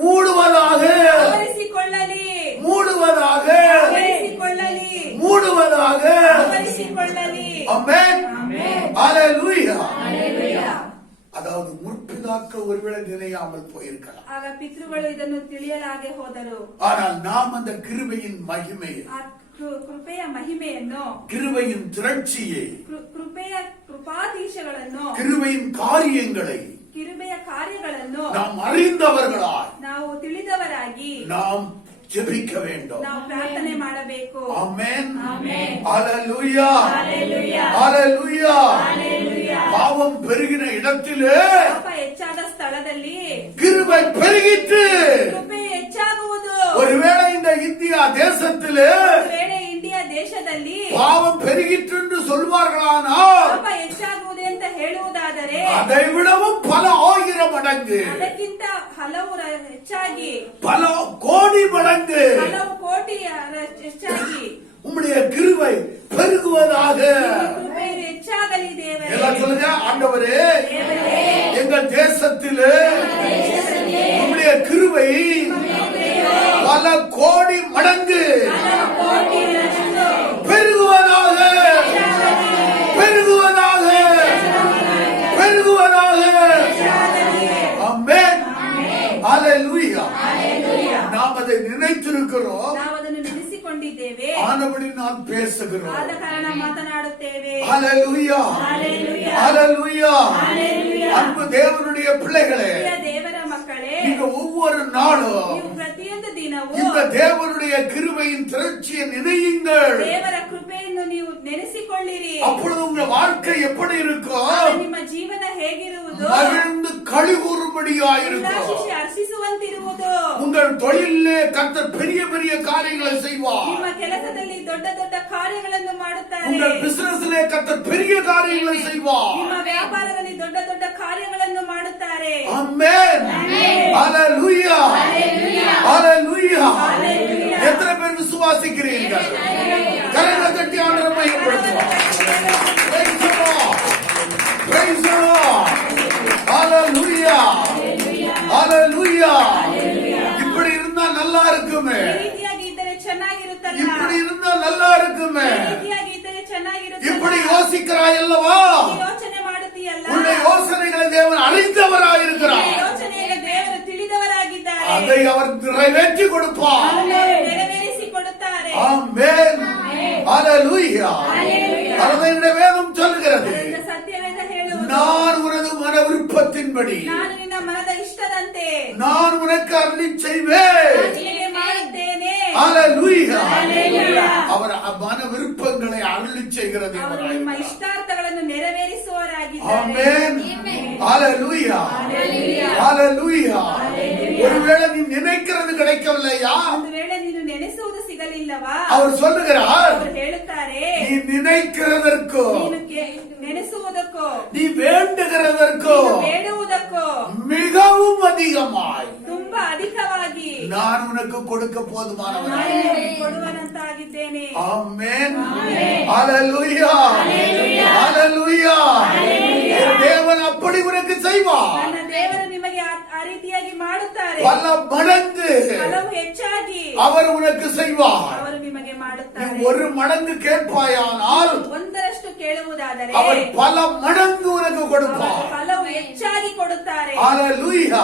மூடுவதாக, ಆವರಿಸಿಕೊಳ್ಳಲಿ. மூடுவதாக, ಆವರಿಸಿಕೊಳ್ಳಲಿ. மூடுவதாக. ಆವರಿಸಿಕೊಳ್ಳಲಿ. ஆமென். ಆಮೆನ್. ஹalleluya. ಹಲ್ಲೆಲೂಯಾ. அதாவது முற்பிதாக்கள் ஒருவேளை நினையாமல் போயிருக்கலாம், ಆಗ ಪಿತೃಗಳು ಇದನ್ನು ತಿಳಿಯಲಾಗೆ ಹೋದರು. ஆனால் நாம் அந்த கிருபையின் மகிமையை, ಆ ಕೃಪೆಯ ಮಹಿಮೆಯನ್ನು, கிருபையின் திரட்சியை, ಕೃಪೆಯ ಕೃಪಾತೀಶಗಳನ್ನು, கிருபையின் காரியங்களை ಕಿರುಬೆಯ ಕಾರ್ಯಗಳನ್ನು நாம் அறிந்தவர்களாய் ನಾವು ತಿಳಿದವರಾಗಿ நாம் ஜெபிக்க வேண்டும். ನಾವು ಪ್ರಾರ್ಥನೆ ಮಾಡಬೇಕು. ஆமென். ಆಮೆನ್. ஹalleluya. ಹಲ್ಲೆಲೂಯಾ. ஹalleluya. ಹಲ್ಲೆಲೂಯಾ. பாவம் பெருகின இடத்திலே ಪಾಪ ಹೆಚ್ಚಾದ ಸ್ಥಳದಲ್ಲಿ கிருபை பெருகிற்று. ಕೃಪೆ ಹೆಚ್ಚಾಗುವುದು. ஒருவேளை இந்த இந்தியா தேசத்திலே ಒಂದು ವೇಳೆ ಇಂಡಿಯಾ ದೇಶದಲ್ಲಿ பாவம் பெருகிற்று என்று சொல்வார்களானால் ಪಾಪ ಹೆಚ್ಚಾಗುವುದು ಅಂತ ಹೇಳುವುದಾದರೆ அதை விடவும் பல ஆயிரம் மடங்கு, ಅದಕ್ಕಿಂತ ಹಲವು ಹೆಚ್ಚಾಗಿ, பல கோடி மடங்கு ಹಲವು ಕೋಟಿ ಹೆಚ್ಚಾಗಿ உம்முடைய கிருபை பெருகுவதாக. ಕೃಪೆ ಹೆಚ್ಚಾಗಲಿ ದೇವರೇ. எல்லாம் சொல்லுங்க, ஆண்டவரே, ದೇವರೇ, எங்கள் தேசத்திலே உம்முடைய கிருபை பல கோடி மடங்கு ಕೋಟಿಯಷ್ಟು பெருகுவதாக, பெருகுவதாக, பெருகுவதாக. ஆமென். ஹalleluya. நாம் அதை நினைத்திருக்கிறோம், ನಾವು ಅದನ್ನು ನೆನೆಸಿಕೊಂಡಿದ್ದೇವೆ. ஆனபடி நாம் பேசுகிறோம். ಆದ ಕಾರಣ ಮಾತನಾಡುತ್ತೇವೆ. ஹalleluya. ಹಲ್ಲೆಲೂಯಾ. ஹalleluya. ಹಲ್ಲೆಲೂಯಾ. அன்பு தேவனுடைய பிள்ளைகளே, ಪ್ರಿಯ ದೇವರ ಮಕ್ಕಳೇ, நீங்க ஒவ்வொரு நாளும் ನೀವು ಪ್ರತಿಯೊಂದು ದಿನವೂ இந்த தேவனுடைய கிருபையின் திரட்சியை நினையுங்கள். ದೇವರ ಕೃಪೆಯನ್ನು ನೀವು ನೆನೆಸಿಕೊಳ್ಳಿರಿ. அப்பொழுது உங்க வாழ்க்கை எப்படி இருக்கும்? ಆಗ ನಿಮ್ಮ ಜೀವನ ಹೇಗಿರುವುದು? மகிழ்ந்து களி கூறும்படியாயிருக்கும். ಉಲ್ಲಾಸಿಸಿ ಹರ್ಷಿಸುವಂತಿರುವುದು. உங்கள் தொழிலே கர்த்தர் பெரிய பெரிய காரியங்களை செய்வார். ನಿಮ್ಮ ಕೆಲಸದಲ್ಲಿ ದೊಡ್ಡ ದೊಡ್ಡ ಕಾರ್ಯಗಳನ್ನು ಮಾಡುತ್ತಾರೆ. உங்கள் பிசினஸ்லே கர்த்தர் பெரிய காரியங்களை செய்வார். ನಿಮ್ಮ ವ್ಯಾಪಾರದಲ್ಲಿ ದೊಡ್ಡ ದೊಡ್ಡ ಕಾರ್ಯಗಳನ್ನು ಮಾಡುತ್ತಾರೆ. ஆமென். ஹalleluya. ஹalleluya. எத்தனை பேர் விசுவாசிக்கிறீர்கள்? கரங்களை தட்டி ஆண்டவரை மகிமைப்படுத்துவோம். Praise the Lord. Praise the Lord. Hallelujah. Hallelujah. இப்படி இருந்தா நல்லா இருக்குமே, ಈ ರೀತಿಯಾಗಿ ಇದ್ದರೆ ಚೆನ್ನಾಗಿರುತ್ತಲ್ಲ. இப்படி இருந்தா நல்லா இருக்குமே. ಈ ರೀತಿಯಾಗಿ ಇದ್ದರೆ ಚೆನ್ನಾಗಿ இப்படி ಚೆನ್ನಾಗಿರುತ್ತೆ யோசிக்கிறாய் அல்லவா? ಯೋಚನೆ ಮಾಡುತ್ತೀಯಲ್ಲ உன்னுடைய யோசனைகளை தேவன் அறிந்தவராயிருக்கிறார். ಯೋಚನೆಯನ್ನು ದೇವರು ತಿಳಿದವರಾಗಿದ್ದಾರೆ அதை அவர் நிறைவேற்றி கொடுப்பார். ಅದನ್ನು ನೆರವೇರಿಸಿ ಕೊಡುತ್ತಾರೆ ஆமென். ஹalleluya. அதனுடைய வேதம் சொல்கிறது, ಅದರಿಂದ ಸತ್ಯವೇದ ಹೇಳುವುದು நான் உனது மன விருப்பத்தின்படி ನಾನು ನಿನ್ನ ಮನದ ಇಷ್ಟದಂತೆ நான் உனக்கு அருளி செய்வேன். ನಿನಗೆ ಮಾಡುತ್ತೇನೆ ஹalleluya. Hallelujah. அவர் மன விருப்பங்களை அருளி செய்கிற ಅವರು ನಿಮ್ಮ தேவனாயிருக்கிறார். ಇಷ್ಟಾರ್ಥಗಳನ್ನು ನೆರವೇರಿಸುವವರಾಗಿದ್ದಾರೆ ஆமென். ஹalleluya. ஹalleluya. ஒருவேளை நீ நினைக்கிறது கிடைக்கவில்லையா? ಒಂದು ವೇಳೆ ನೀನು ನೆನೆಸುವುದು ಸಿಗಲಿಲ್ಲವಾ அவர் சொல்லுகிறார், ಅವರು ಹೇಳುತ್ತಾರೆ நீ நினைக்கிறதற்கோ ನೀನು ನೆನೆಸುವುದಕ್ಕೋ நீ வேண்டுகிறதற்கோ ನೀನು ಬೇಡುವುದಕ್ಕೋ மிகவும் அதிகமாய் ತುಂಬಾ ಅಧಿಕವಾಗಿ நான் உனக்கு கொடுக்க ನಾನು போதுமானவன். ನಿನಗೆ ಕೊಡುವನಂತಾಗಿದ್ದೇನೆ ஆமென். ஹalleluya. ஹalleluya. தேவன் அப்படி உனக்கு செய்வார். ನನ್ನ ದೇವರು ನಿಮಗೆ ಆ ರೀತಿಯಾಗಿ ಮಾಡುತ್ತಾರೆ பல மடங்கு ಹಲವು ಹೆಚ್ಚಾಗಿ அவர் உனக்கு செய்வார். ಅವರು ನಿಮಗೆ நீ ಮಾಡುತ್ತಾರೆ ஒரு மடங்கு கேட்பாயானால் ಒಂದರಷ್ಟು ಕೇಳುವುದಾದರೆ அவர் பல மடங்கு உனக்கு ಅವರು கொடுப்பார். ಹಲವು ಹೆಚ್ಚಾಗಿ ಕೊಡುತ್ತಾರೆ ஹalleluya.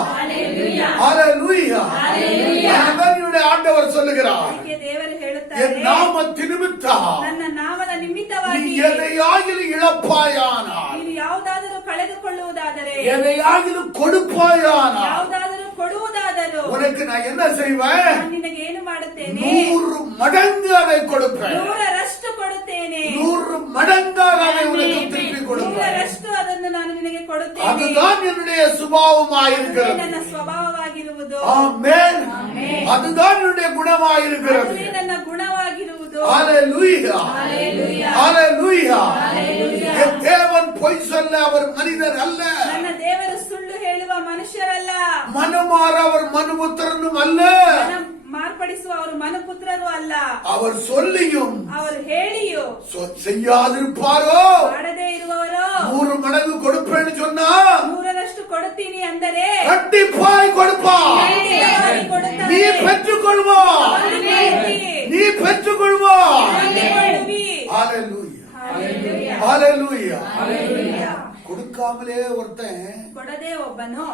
ஹalleluya. அதான் என்னுடைய ஆண்டவர் சொல்லுகிறார், ಅದಕ್ಕೆ ದೇವರು ಹೇಳುತ್ತಾರೆ என் நாமத்து நிமித்தம் ನನ್ನ ನಾಮದ நீ ನಿಮಿತ್ತವಾಗಿ எதையாகிலும் இழப்பாயானால், ನೀನು ಯಾವುದಾದರೂ ಕಳೆದುಕೊಳ್ಳುವುದಾದರೆ எதையாகிலும் கொடுப்பாயானால் ಯಾವುದಾದರೂ ಕೊಡುವುದಾದರೂ உனக்கு நான் என்ன செய்வேன்? ನಾನು ನಿನಗೆ ಏನು ಮಾಡುತ್ತೇನೆ 100 மடங்கு அதை கொடுப்பேன். 100ರಷ್ಟು ಕೊಡುತ್ತೇನೆ 100 மடங்காக அதை உனக்கு திருப்பி கொடுப்பேன். 100ರಷ್ಟು ಅದನ್ನು ನಾನು ನಿನಗೆ ಕೊಡುತ್ತೇನೆ அதுதான் என்னுடைய சுபாவமாயிருக்கிறது. ಅದುವೇ ನನ್ನ ಸ್ವಭಾವವಾಗಿರುವುದು ஆமென். அதுதான் என்னுடைய குணமாயிருக்கிறது. ಅದುವೇ ನನ್ನ ಗುಣವಾಗಿರುವುದು ஹalleluya. Hallelujah. ஹalleluya. Hallelujah. என் தேவன் பொய் சொல்ல அவர் மனிதர் அல்ல. ನನ್ನ ದೇವರು ಸುಳ್ಳು ಹೇಳುವ ಮನುಷ್ಯರಲ್ಲ மனமாற அவர் மனுபுத்திரனும் அல்ல. ಮನ ಮಾರ್ಪಡಿಸುವ ಅವರು ಮನುಪುತ್ರರು ಅಲ್ಲ அவர் சொல்லியும் ಅವರು ಹೇಳಿಯೋ செய்யாதிருப்பாரோ? ಮಾಡದೇ ಇರುವವರು 100 மடங்கு கொடுப்பேன்னு சொன்னா 100ರಷ್ಟು ಕೊಡುತ್ತೀನಿ ಅಂದರೆ கண்டிப்பாய் கொடுப்பார். ಖಂಡಿತವಾಗಿ ಕೊಡುತ್ತಾರೆ. நீ பெற்றுக்கொள்வா, ಹೊಂದಿಕೊಳ್ಳಿ. நீ பெற்றுக்கொள்வா. ಹೊಂದಿಕೊಳ್ಳುವಿ. ஹalleluya. Hallelujah. ஹalleluya. Hallelujah. கொடுக்காமலே ஒருத்தன் ಕೊಡದೆ ಒಬ್ಬನು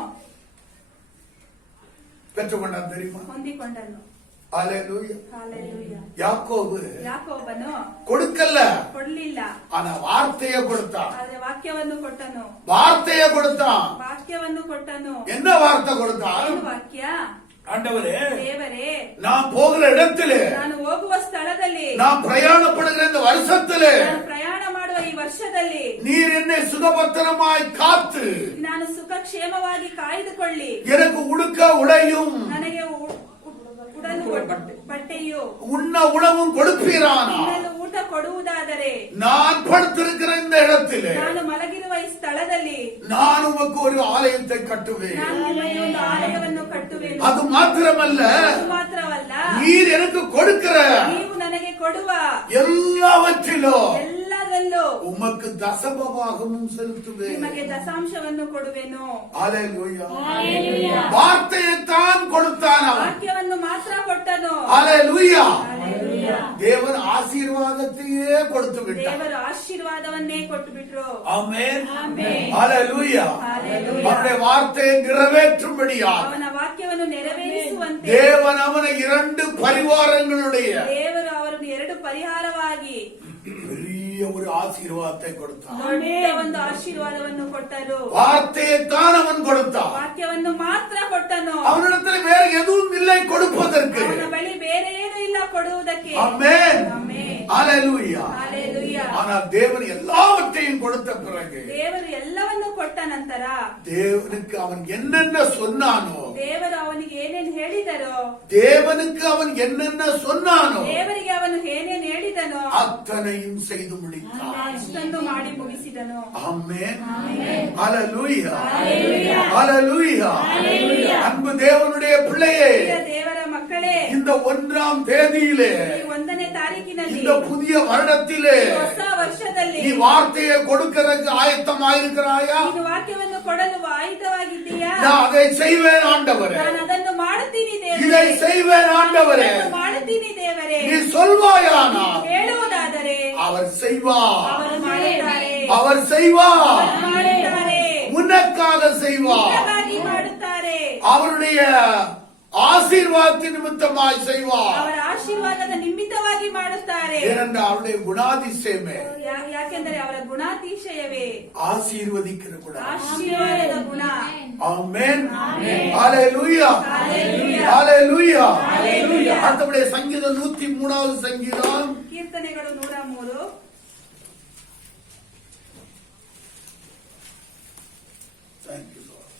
பெற்றுக்கொண்டான் தெரியுமா? ಹೊಂದಿಕೊಂಡನು ஹalleluya. Hallelujah. யாக்கோபு ಯಾಕೊಬ್ಬನು கொடுக்கல, ಕೊಡ್ಲಿಲ್ಲ ஆனா வார்த்தையை கொடுத்தான். ಆದ್ರೆ ವಾಕ್ಯವನ್ನು ಕೊಟ್ಟನು வார்த்தையை கொடுத்தான். ವಾಕ್ಯವನ್ನು ಕೊಟ್ಟನು என்ன வார்த்தை கொடுத்தான்? ಏನು ವಾಕ್ಯ ஆண்டவரே, ದೇವರೇ நான் போகிற இடத்திலே, ನಾನು ಹೋಗುವ ಸ್ಥಳದಲ್ಲಿ நான் பிரயாணப்படுகிற இந்த வருஷத்திலே ನಾನು ಪ್ರಯಾಣ ಮಾಡುವ ಈ ವರ್ಷದಲ್ಲಿ நீர் என்னை சுகபத்திரமாய் காத்து ನಾನು ಸುಖ ಕ್ಷೇಮವಾಗಿ ಕಾಯ್ದುಕೊಳ್ಳಿ எனக்கு உடுக்க உடையும் ನನಗೆ ಉಡಲು ಬಟ್ಟೆಯು உண்ண உணவும் கொடுப்பீரானா? ತಿನ್ನಲು ಊಟ ಕೊಡುವುದಾದರೆ நான் படுத்திருக்கிற இந்த இடத்திலே ನಾನು ಮಲಗಿರುವ ಈ ಸ್ಥಳದಲ್ಲಿ நான் உமக்கு ஒரு ஆலயத்தை கட்டுவேன். ನಾನು ನಿಮಗೆ ಒಂದು ಆಲಯವನ್ನು ಕಟ್ಟುವೆನು அது மாத்திரமல்ல, ಅದು ಮಾತ್ರವಲ್ಲ நீர் எனக்கு கொடுக்கிற ನೀವು ನನಗೆ ಕೊಡುವ எல்லாவற்றிலும் ಎಲ್ಲದರಲ್ಲೂ உமக்கு தசமபாகமும் செலுத்துவேன். ನಿಮಗೆ ದಶಾಂಶವನ್ನು ಕೊಡುವೆನು ஹalleluya. வார்த்தையைத்தான் கொடுத்தான் அவன். ವಾಕ್ಯವನ್ನು ಮಾತ್ರ ಕೊಟ್ಟನು ஹalleluya. Hallelujah. தேவன் ஆசீர்வாதத்தையே கொடுத்து விட்டார். ದೇವರು ಆಶೀರ್ವಾದವನ್ನೇ ಕೊಟ್ಟು ಬಿಟ್ರು ஆமென். ಆಮೆನ್. ஹalleluya. Hallelujah. அவருடைய வார்த்தையை நிறைவேற்றும்படியாக ಅವನ ವಾಕ್ಯವನ್ನು ನೆರವೇರಿಸುವಂತೆ தேவன் அவனை 2 பரிவாரங்களுடைய ದೇವರು ಅವರನ್ನು 2 ಪರಿಹಾರವಾಗಿ பெரிய ஒரு ஆசீர்வாதத்தை கொடுத்தான். ದೊಡ್ಡ ಒಂದು ಆಶೀರ್ವಾದವನ್ನು ಕೊಟ್ಟರು வார்த்தையைத்தான் அவன் கொடுத்தான். ವಾಕ್ಯವನ್ನು ಮಾತ್ರ ಕೊಟ್ಟನು அவனிடத்தில் வேற எதுவும் இல்லை கொடுப்பதற்கு. ಅವನ ಬಳಿ ಬೇರೆ ಏನೂ ಇಲ್ಲ ಕೊಡುವುದಕ್ಕೆ ஆமென். ಆಮೆನ್. ஹalleluya. Hallelujah. ஆனால் தேவன் எல்லாவற்றையும் கொடுத்த பிறகு ದೇವರು ಎಲ್ಲವನ್ನು ಕೊಟ್ಟ ನಂತರ தேவனுக்கு அவன் என்னென்ன சொன்னானோ, ದೇವರು ಅವನಿಗೆ ಏನೇನು ಹೇಳಿದರೋ தேவனுக்கு அவன் என்னென்ன சொன்னானோ ದೇವರಿಗೆ ಅವನು ಏನೇನು ಹೇಳಿದನೋ அத்தனையும் செய்து முடித்தான். ಅಷ್ಟೊಂದು ಮಾಡಿ ಮುಗಿಸಿದನು ஆமென். ஹalleluya. ஹalleluya. அன்பு தேவனுடைய பிள்ளையே, ಪ್ರಿಯ ದೇವರ ಮಕ್ಕಳೇ இந்த 1ஆம் தேதியிலே, ಈ 1ನೇ ತಾರೀಕಿನಲ್ಲಿ இந்த புதிய வருடத்திலே ಈ ಹೊಸ ವರ್ಷದಲ್ಲಿ நீ வார்த்தையை கொடுக்கிறதுக்கு ஆயத்தமாயிருக்கிறாயா? ನೀನು ವಾಕ್ಯವನ್ನು ಕೊಡಲು ಆಯುಧವಾಗಿದ್ದೀಯಾ நான் அதை செய்வேன் ஆண்டவரே, ನಾನು ಅದನ್ನು ಮಾಡುತ್ತೀನಿ இதை ದೇವರೇ செய்வேன் ஆண்டவரே. ಅದನ್ನು ಮಾಡುತ್ತೀನಿ ಮಾಡ್ತೀನಿ ದೇವರೇ, நீ சொல்வாயானால் ಹೇಳುವುದಾದರೆ அவர் செய்வார், ಅವರು ಮಾಡುತ್ತಾರೆ, அவர் செய்வார், ಅವರು ಮಾಡುತ್ತಾರೆ, உனக்காக செய்வார். ನಿನಗಾಗಿ ಮಾಡುತ್ತಾರೆ, அவருடைய ஆசீர்வாதத்தின் நிமித்தமாய் செய்வார். ಅವರ ಆಶೀರ್ವಾದದ ನಿಮಿತ್ತವಾಗಿ ಮಾಡುತ್ತಾರೆ. ஏனென்றால் அவருடைய குணாதிசயமே ಯಾಕೆಂದರೆ ಅವರ ಗುಣಾತಿಶಯವೇ ஆசீர்வதிக்கிற குணம். ಆಶೀರ್ವಾದದ ಗುಣ. ஆமென். ஹalleluya, ஹalleluya, ஹalleluya. அடுத்தபடி சங்கீதம் 103வது சங்கீதம், ಕೀರ್ತನೆಗಳು 103. Thank you, Lord.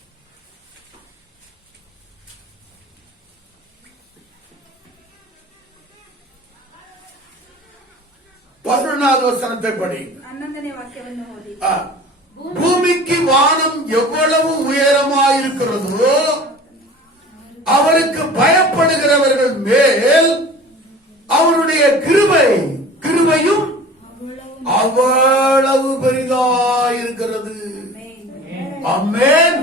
பதினொன்றாவது வசனத்தை படி. 11ನೇ ವಾಕ್ಯವನ್ನು ಓದಿ. பூமிக்கு வானம் எவ்வளவு உயரமாயிருக்கிறதோ அவருக்கு பயப்படுகிறவர்கள் மேல் அவருடைய கிருபையும் அவ்வளவு பெரிதாயிருக்கிறது. ஆமென்,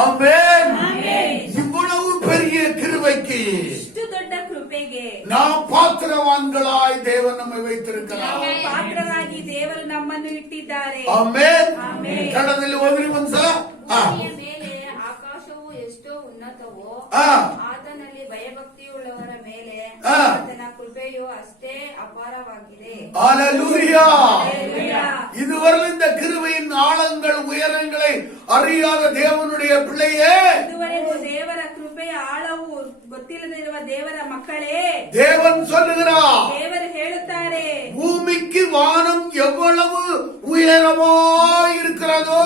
ஆமென். இவ்வளவு பெரிய கிருபைக்கு ಇಷ್ಟು ದೊಡ್ಡ ಕೃಪೆಗೆ நாம் பாத்திரவான்களாய் தேவன் நம்மை வைத்திருக்கிறார். ನಾವು ಪಾತ್ರರಾಗಿ ದೇವರು ನಮ್ಮನ್ನು ಇಟ್ಟಿದ್ದಾರೆ. ಆಮೆನ್. ಆಮೆನ್. ಕನ್ನಡದಲ್ಲಿ ಓದ್ರಿ ಒಂದ್ಸಲ. ಭೂಮಿಯ ಮೇಲೆ ಆಕಾಶವು ಎಷ್ಟೋ ಉನ್ನತವೋ ಆ. ಆತನಲ್ಲಿ ಭಯಭಕ್ತಿಯುಳ್ಳವರ ಮೇಲೆ ಆ. ಆತನ ಕೃಪೆಯು ಅಷ್ಟೇ ಅಪಾರವಾಗಿದೆ. ஹalleluya. ಹಲ್ಲೆಲೂಯಾ. இதுவரை இந்த கிருபையின் ஆழங்கள் உயரங்களை அறியாத தேவனுடைய பிள்ளையே, ಇದುವರೆಗೂ ದೇವರ ಕೃಪೆಯ ಆಳವು ಗೊತ್ತಿಲ್ಲದಿರುವ ದೇವರ ಮಕ್ಕಳೇ, தேவன் சொல்லுகிறார், ದೇವರು ಹೇಳುತ್ತಾರೆ, பூமிக்கு வானம் எவ்வளவு உயரமாயிருக்கிறதோ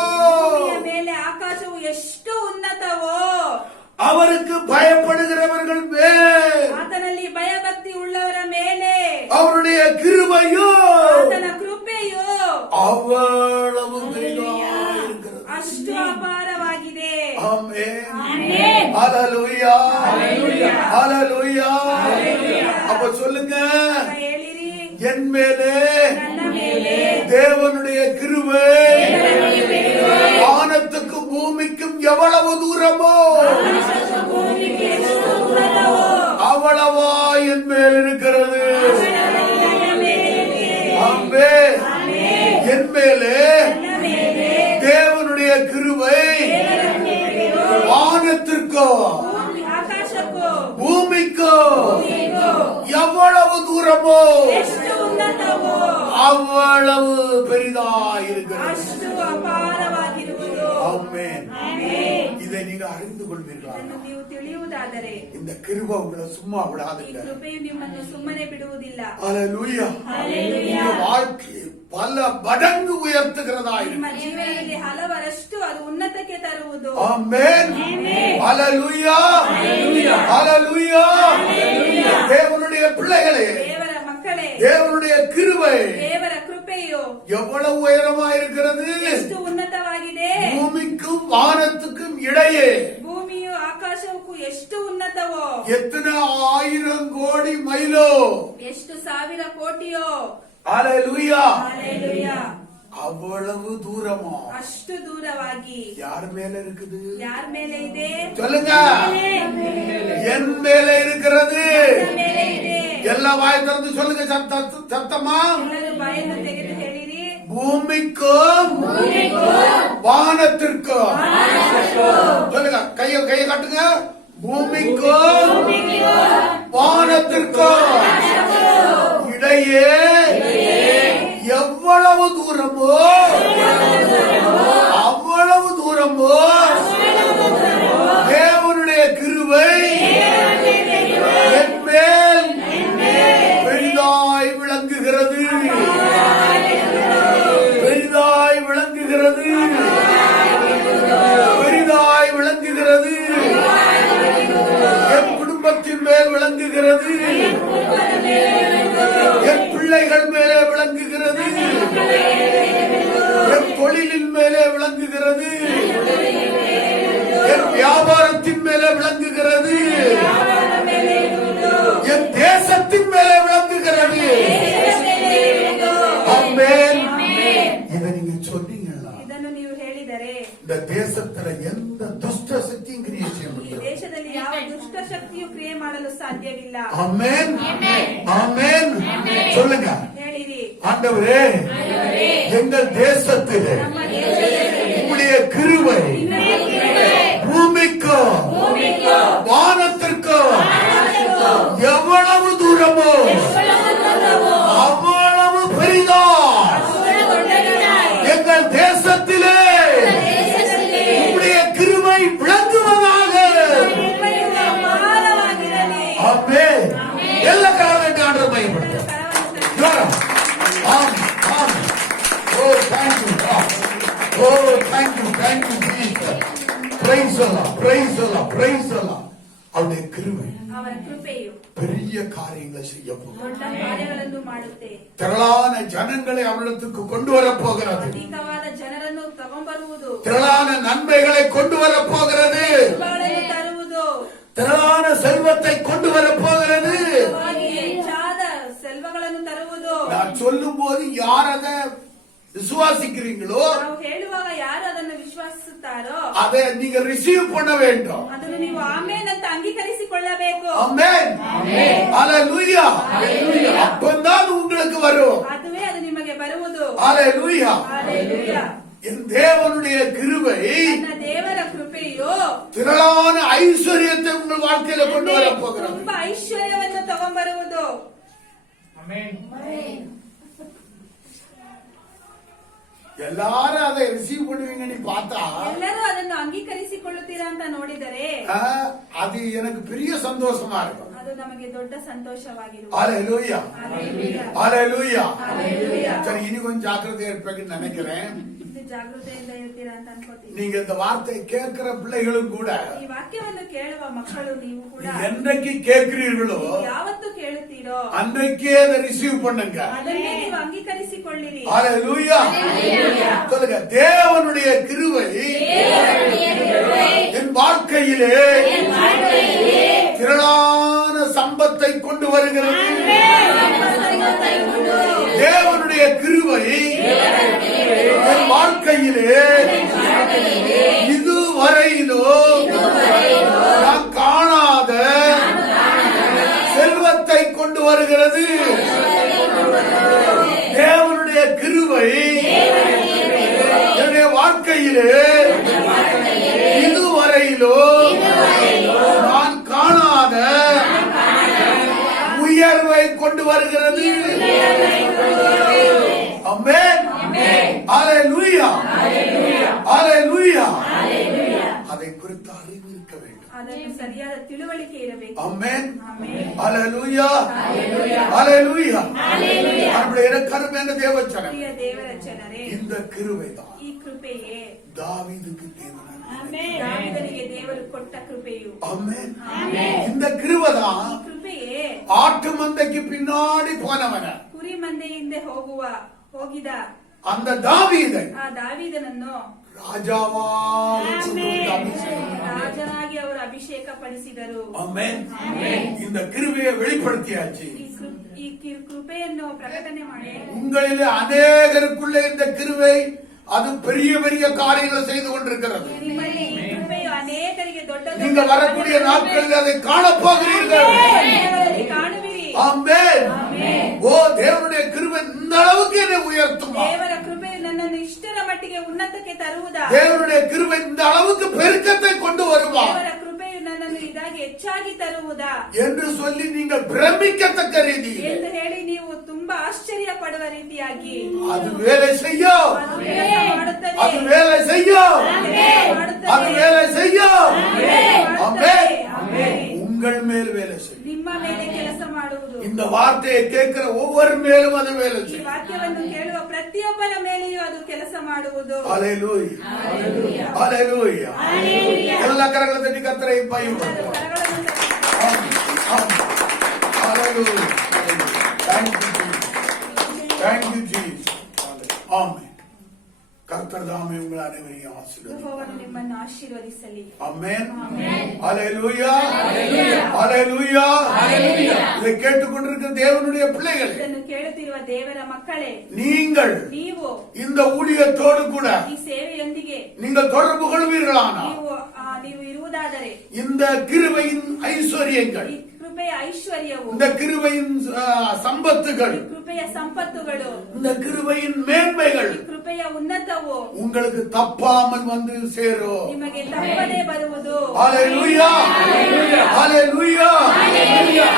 ಭೂಮಿಯ ಮೇಲೆ ಆಕಾಶವು ಎಷ್ಟು ಉನ್ನತವೋ அவருக்கு பயப்படுகிறவர்கள் மேல் ಆತನಲ್ಲಿ ಭಯಭಕ್ತಿ ಉಳ್ಳವರ ಮೇಲೆ அவருடைய கிருபையோ ಆತನ ಕೃಪೆಯು அவ்வளவு பெரிதாயிருக்கிறது. ಅಷ್ಟು ಅಪಾರವಾಗಿದೆ. ஆமென். ಆಮೆನ್. ஹalleluya, ஹalleluya, ஹalleluya. ஹalleluya. அப்ப சொல்லுங்க, ಹೇಳಿರಿ, என் மேலே ನನ್ನ ಮೇಲೆ தேவனுடைய கிருபை வானத்துக்கும் பூமிக்கும் எவ்வளவு தூரமோ ಭೂಮಿಗೆ ಎಷ್ಟು ದೂರವೋ அவ்வளவா என் மேல் இருக்கிறது. ನನ್ನ ಮೇಲೆ ಇದೆ. ஆமென். ಆಮೆನ್. என் மேலே ನನ್ನ ಮೇಲೆ தேவனுடைய கிருபை ದೇವರ ಕೃಪೆಯು வானத்திற்கோ ಆಕಾಶಕ್ಕೂ பூமிக்கோ ಭೂಮಿಗೂ எவ்வளவு தூரமோ ಎಷ್ಟು ಉನ್ನತವೋ அவ்வளவு பெரிதாயிருக்கிறது. ಅಷ್ಟು ಅಪಾರವಾಗಿರುವುದು. ஆமென். ಆಮೆನ್. இதை நீங்க அறிந்து கொள்வீர்களா? ಇದನ್ನು ನೀವು ತಿಳಿಯುವುದಾದರೆ இந்த கிருபை உங்களை சும்மா ಈ விடாதுங்க. ಕೃಪೆಯು ನಿಮ್ಮನ್ನು ಸುಮ್ಮನೆ ಬಿಡುವುದಿಲ್ಲ. ஹalleluya. ஹalleluya. உங்க வாழ்க்கையை பல மடங்கு உயர்த்துகிறதா ನಿಮ್ಮ இருக்கு. ಜೀವನದಲ್ಲಿ ಹಲವರಷ್ಟು ಅದು ಉನ್ನತಕ್ಕೆ ತರುವುದು. ஆமென். ஹalleluya, ஹalleluya. தேவனுடைய பிள்ளைகளே, ದೇವರ ಮಕ್ಕಳೇ, தேவனுடைய கிருபை ದೇವರ ಕೃಪೆಯು எவ்வளவு உயரமா இருக்கிறது. ಎಷ್ಟು ಉನ್ನತವಾಗಿದೆ. பூமிக்கும் வானத்துக்கும் இடையே ಭೂಮಿಯು ಆಕಾಶಕ್ಕೂ ಎಷ್ಟು ಉನ್ನತವೋ, எத்தனை 1000 கோடி மைலோ. ಎಷ್ಟು ಸಾವಿರ ಕೋಟಿಯೋ. ஹalleluya. ಹಲ್ಲೆಲೂಯಾ. அவ்வளவு தூரமா ಅಷ್ಟು ದೂರವಾಗಿ யார் மேல இருக்குது? ಯಾರ ಮೇಲೆ ಇದೆ? சொல்லுங்க, என் மேல இருக்கிறது. ನನ್ನ ಮೇಲೆ ಇದೆ. எல்லா வாய் திறந்து சொல்லுங்க சத்தமா. ಎಲ್ಲರೂ ಬಾಯನ್ನು ತೆಗೆದು ಹೇಳಿರಿ, பூமிக்கும் வானத்திற்கும். சொல்லுங்க, கைய காட்டுங்க. பூமிக்கும் வானத்திற்கும் இடையே எவ்வளவு தூரமோ அவ்வளவு தூரமோ தேவனுடைய கிருபை என் மேல் பெரிதாய் விளங்குகிறது, பெரிதாய் விளங்குகிறது, பெரிதாய் விளங்குகிறது. என் குடும்பத்தின் மேல் விளங்குகிறது, என் பிள்ளைகள் மேலே விளங்குகிறது, என் தொழிலின் மேலே விளங்குகிறது, என் வியாபாரத்தின் மேலே விளங்குகிறது, என் தேசத்தின் மேலே விளங்குகிறது. ஆமென். இதை நீங்க சொன்னீங்களா? ಇದನ್ನು ನೀವು ಹೇಳಿದರೆ இந்த தேசத்துல எந்த துஷ்ட சக்தியும் கிரியை செய்ய ಈ முடியாது. ದೇಶದಲ್ಲಿ ಯಾವ ದುಷ್ಟ ಶಕ್ತಿಯು ಕ್ರಿಯೆ ಮಾಡಲು ಸಾಧ್ಯವಿಲ್ಲ. ஆமென் ஆமென் சொல்லுங்க. ಹೇಳಿರಿ, ஆண்டவரே எங்கள் தேசத்திலே உம்முடைய கிருபை பூமிக்கும் வானத்திற்கும் எவ்வளவு தூரமோ அவ்வளவு பெரிதா எங்கள் தேசத்திலே உம்முடைய கிருபை விளங்குவதாக. ஆமென். எல்லா காரணத்தை ஆண்டவர் மகிமைப்படுத்தும். ஆம் ஆம். ஓ thank you God. O thank you Jesus. praise the Lord, praise the Lord, praise the Lord. அவருடைய கிருபை ಅವರ ಕೃಪೆಯು பெரிய காரியங்களை செய்ய போகிறது. ದೊಡ್ಡ ಕಾರ್ಯಗಳನ್ನು ಮಾಡುತ್ತೆ. திரளான ஜனங்களை அவரிடத்துக்கு கொண்டு வர போகிறது. ಅಧಿಕವಾದ ಜನರನ್ನು ತಗೊಂಬರುವುದು, திரளான நன்மைகளை கொண்டு வர போகிறது. ಕೃಪೆಗಳನ್ನು ತರುವುದು, திரளான செல்வத்தை கொண்டு வர போகிறது. ಹೆಚ್ಚಾದ ಸೆಲ್ವಗಳನ್ನು ತರುವುದು. நான் சொல்லும் போது யார் அதை விசுவாசிக்கிறீங்களோ ನಾವು ಹೇಳುವಾಗ ಯಾರು ಅದನ್ನು ವಿಶ್ವಾಸಿಸುತ್ತಾರೋ அதை நீங்க ரிசீவ் பண்ண வேண்டும். ಅದನ್ನು ನೀವು ಆಮೇನ್ ಅಂತ ಅಂಗೀಕರಿಸಿಕೊಳ್ಳಬೇಕು. ஆமென் ஹalleluya. அப்பதான் உங்களுக்கு வரும். ಅದುವೇ ಅದು ನಿಮಗೆ ಬರುವುದು. ஹalleluya. ಹಲ್ಲೆಲೂಯಾ. என் தேவனுடைய கிருபை ನನ್ನ ದೇವರ ಕೃಪೆಯು திரளான ஐஸ்வர்யத்தை உங்கள் வாழ்க்கையில கொண்டு வர போகிறது. ತುಂಬಾ ಐಶ್ವರ್ಯವನ್ನು ತಗೊಂಬರುವುದು. எல்லாரும் அதை ரிசீவ் பண்ணுவீங்கன்னு பார்த்தா ಎಲ್ಲರೂ ಅದನ್ನು ಅಂಗೀಕರಿಸಿಕೊಳ್ಳುತ್ತೀರಾ ಅಂತ ನೋಡಿದರೆ அது எனக்கு பெரிய சந்தோஷமா இருக்கும். ಅದು ನಮಗೆ ದೊಡ್ಡ ಸಂತೋಷವಾಗಿರುವುದು. ஹalleluya ಹಲ್ಲೆಲೂಯಾ. ஹalleluya. ಹಲ್ಲೆಲೂಯಾ. சரி, இனி கொஞ்சம் ஜாக்கிரதையா இருப்பீங்கன்னு நினைக்கிறேன். ಇದು ಜಾಗೃತೆಯಿಂದ ಇರ್ತೀರಾ ಅಂತ ಅನ್ಕೋತೀನಿ. நீங்க இந்த வார்த்தையை கேட்கிற பிள்ளைகளும் கூட ಈ ವಾಕ್ಯವನ್ನು ಕೇಳುವ ಮಕ್ಕಳು ನೀವು ಕೂಡ என்றைக்கு கேட்கிறீர்களோ ಯಾವತ್ತು ಕೇಳುತ್ತೀರೋ அன்றைக்கே அதை ரிசீவ் பண்ணுங்க. ಅದನ್ನೇ ನೀವು ಅಂಗೀಕರಿಸಿಕೊಳ್ಳಿರಿ. ஹalleluya. சொல்லுங்க, தேவனுடைய கிருபை என் வாழ்க்கையிலே திரளான சம்பத்தை கொண்டு வருகிறது. தேவனுடைய கிருபை என் வாழ்க்கையிலே இதுவரையிலோ நான் காணாத செல்வத்தை கொண்டு வருகிறது. தேவனுடைய கிருபை என்னுடைய வாழ்க்கையிலே இதுவரையிலோ நான் காணாத உயர்வை கொண்டு வருகிறது. ஆமென் ஹalleluya ஹalleluya. அதை குறித்து அறிவு இருக்க வேண்டும். ಅದನ್ನು ಸರಿಯಾದ ತಿಳುವಳಿಕೆ ಇರಬೇಕು. ஆமென் ஹalleluya ஹalleluya. நம்முடைய கருமையான தேவச்சனம் ಪ್ರಿಯ ದೇವರ ಜನರೇ, இந்த கிருபை தான் ಈ ಕೃಪೆಯೇ தாவீதுக்கு தேவனாக ದಾವೀದನಿಗೆ ದೇವರು ಕೊಟ್ಟ ಕೃಪೆಯು. ஆமென். இந்த கிருபை ಈ தான் ಕೃಪೆಯೇ ஆட்டு மந்தைக்கு பின்னாடி போனவன ಕುರಿ ಮಂದೆ ಹಿಂದೆ ಹೋಗಿದ அந்த தாவீதை ಆ ದಾವೀದನನ್ನು ராஜாவாக கொண்டு அபிஷேகம் பண்ணார். ರಾಜನಾಗಿ ಅವರು ಅಭಿಷೇಕ ಪಡಿಸಿದರು. ஆமென். இந்த கிருபையை வெளிப்படுத்தியாச்சு. ಈ ಕೃಪೆಯನ್ನು ಪ್ರಕಟಣೆ ಮಾಡಿ உங்களிலே அநேகருக்குள்ளே இந்த கிருபை அது பெரிய பெரிய காரியங்களை செய்து கொண்டிருக்கிறது. ನಿಮ್ಮಲ್ಲಿ ಈ ಕೃಪೆಯು ಅನೇಕರಿಗೆ ದೊಡ್ಡ நீங்க வரக்கூடிய நாட்களில் அதை காணப்போகிறீர்கள். ದಿನಗಳಲ್ಲಿ ಕಾಣುವಿರಿ. ஆமென். ஓ, தேவனுடைய கிருபை இந்த அளவுக்கு என்னை உயர்த்துமா? ದೇವರ ಕೃಪೆಯು ನನ್ನನ್ನು ಇಷ್ಟರ ಮಟ್ಟಿಗೆ ಉನ್ನತಕ್ಕೆ ತರುವುದಾ? தேவனுடைய கிருபை இந்த அளவுக்கு பெருக்கத்தை கொண்டு வருமா ದೇವರ ಕೃಪೆಯು ನನ್ನನ್ನು ಇದಾಗಿ ಹೆಚ್ಚಾಗಿ ತರುವುದಾ என்று சொல்லி நீங்கள் பிரமிக்கத்தக்க ரீதியில் ಎಂದು ಹೇಳಿ ನೀವು ತುಂಬಾ ಆಶ್ಚರ್ಯ ಪಡುವ ರೀತಿಯಾಗಿ அது வேலை செய்யும். ಅದು ಕೆಲಸ ಮಾಡುತ್ತದೆ. அது வேலை செய்யும். ಮಾಡುತ್ತದೆ. அது வேலை செய்யும். ಮಾಡುತ್ತದೆ. ஆமென். உங்கள் மேல் வேலை செய்யும். ನಿಮ್ಮ ಮೇಲೆ ಕೆಲಸ ಮಾಡುವುದು. இந்த வார்த்தையை கேட்கிற ஒவ்வொரு மேலும் அது வேலை ಈ செய்யும். ವಾಕ್ಯವನ್ನು ಕೇಳುವ ಪ್ರತಿಯೊಬ್ಬರ ಮೇಲೆಯೂ ಅದು ಕೆಲಸ ಮಾಡುವುದು. ஹalleluya ஹalleluya. எல்லா கரங்களை தட்டி கர்த்தரை மகிமைப்படுத்துவோம். ಕರಗಳನ್ನು ತಟ್ಟಿ ஆமென். ஹalleluya. Thank you Jesus. Thank you Jesus. ஆமென். கர்த்தர் தாமே உங்கள் அனைவரையும் ஆசீர்வதிப்பார். ಯೆಹೋವನು ನಿಮ್ಮನ್ನು ಆಶೀರ್ವದಿಸಲಿ. ஆமென். ஹalleluya ஹalleluya. இதை கேட்டுக்கொண்டிருக்கிற தேவனுடைய பிள்ளைகளே, ಇದನ್ನು ಕೇಳುತ್ತಿರುವ ದೇವರ ಮಕ್ಕಳೇ, நீங்கள் ನೀವು இந்த ஊழியத்தோடு கூட ಈ ಸೇವೆಯೊಂದಿಗೆ நீங்கள் தொடர்பு கொள்வீர்களானால் ನೀವು ಇರುವುದಾದರೆ இந்த கிருபையின் ஐஸ்வர்யங்கள் ಈ ಕೃಪೆಯ ಐಶ್ವರ್ಯವು, இந்த கிருபையின் சம்பத்துகள், ಈ ಕೃಪೆಯ ಸಂಪತ್ತುಗಳು, இந்த கிருபையின் மேன்மைகள் ಈ ಕೃಪೆಯ ಉನ್ನತವು உங்களுக்கு தப்பாமல் வந்து சேரும். ನಿಮಗೆ ತಪ್ಪದೇ ಬರುವುದು. ஹalleluya, ஹalleluya.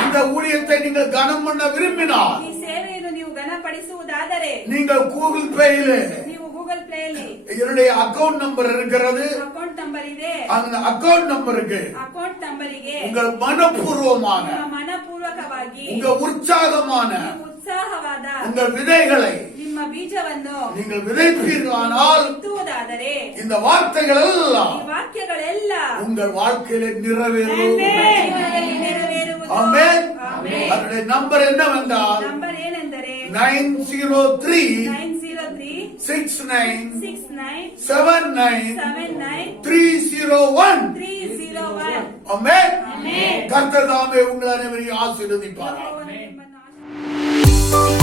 இந்த ஊழியத்தை நீங்கள் கனம் பண்ண விரும்பினால் ಈ ಸೇವೆಯನ್ನು ನೀವು ಘನಪಡಿಸುವುದಾದರೆ நீங்கள் கூகுள் பேயிலே ನೀವು ಗೂಗಲ್ ಪ್ಲೇಯಲ್ಲಿ என்னுடைய அக்கவுண்ட் நம்பர் இருக்கிறது. ಅಕೌಂಟ್ ನಂಬರ್ ಇದೆ. அந்த அக்கவுண்ட் நம்பருக்கு ಅಕೌಂಟ್ ನಂಬರಿಗೆ உங்கள் மனப்பூர்வமான, ನಿಮ್ಮ ಮನಪೂರ್ವಕವಾಗಿ உங்க ಉತ್ಸಾಹமான ಉತ್ಸಾಹವಾದ உங்கள் விதைகளை ನಿಮ್ಮ ಬೀಜವನ್ನು நீங்கள் விதைப்பீர்களானால் ಬಿತ್ತುವುದಾದರೆ இந்த வார்த்தைகள் எல்லாம் ಈ ವಾಕ್ಯಗಳೆಲ್ಲ உங்கள் வாழ்க்கையில நிறைவேறும். ಜೀವನದಲ್ಲಿ ನೆರವೇರುವುದು. ஆமென். ಆಮೆನ್. அதனுடைய நம்பர் என்னவென்றால் ನಂಬರ್ ಏನೆಂದರೆ 903 903 69 69 79 79 301. 301. ஆமென். ಆಮೆನ್. கர்த்தர் தாமே உங்களை அனைவரையும் ஆசீர்வதிப்பார். ನಿಮ್ಮನ್ನು ಆಶೀರ್ವದಿಸಲಿ.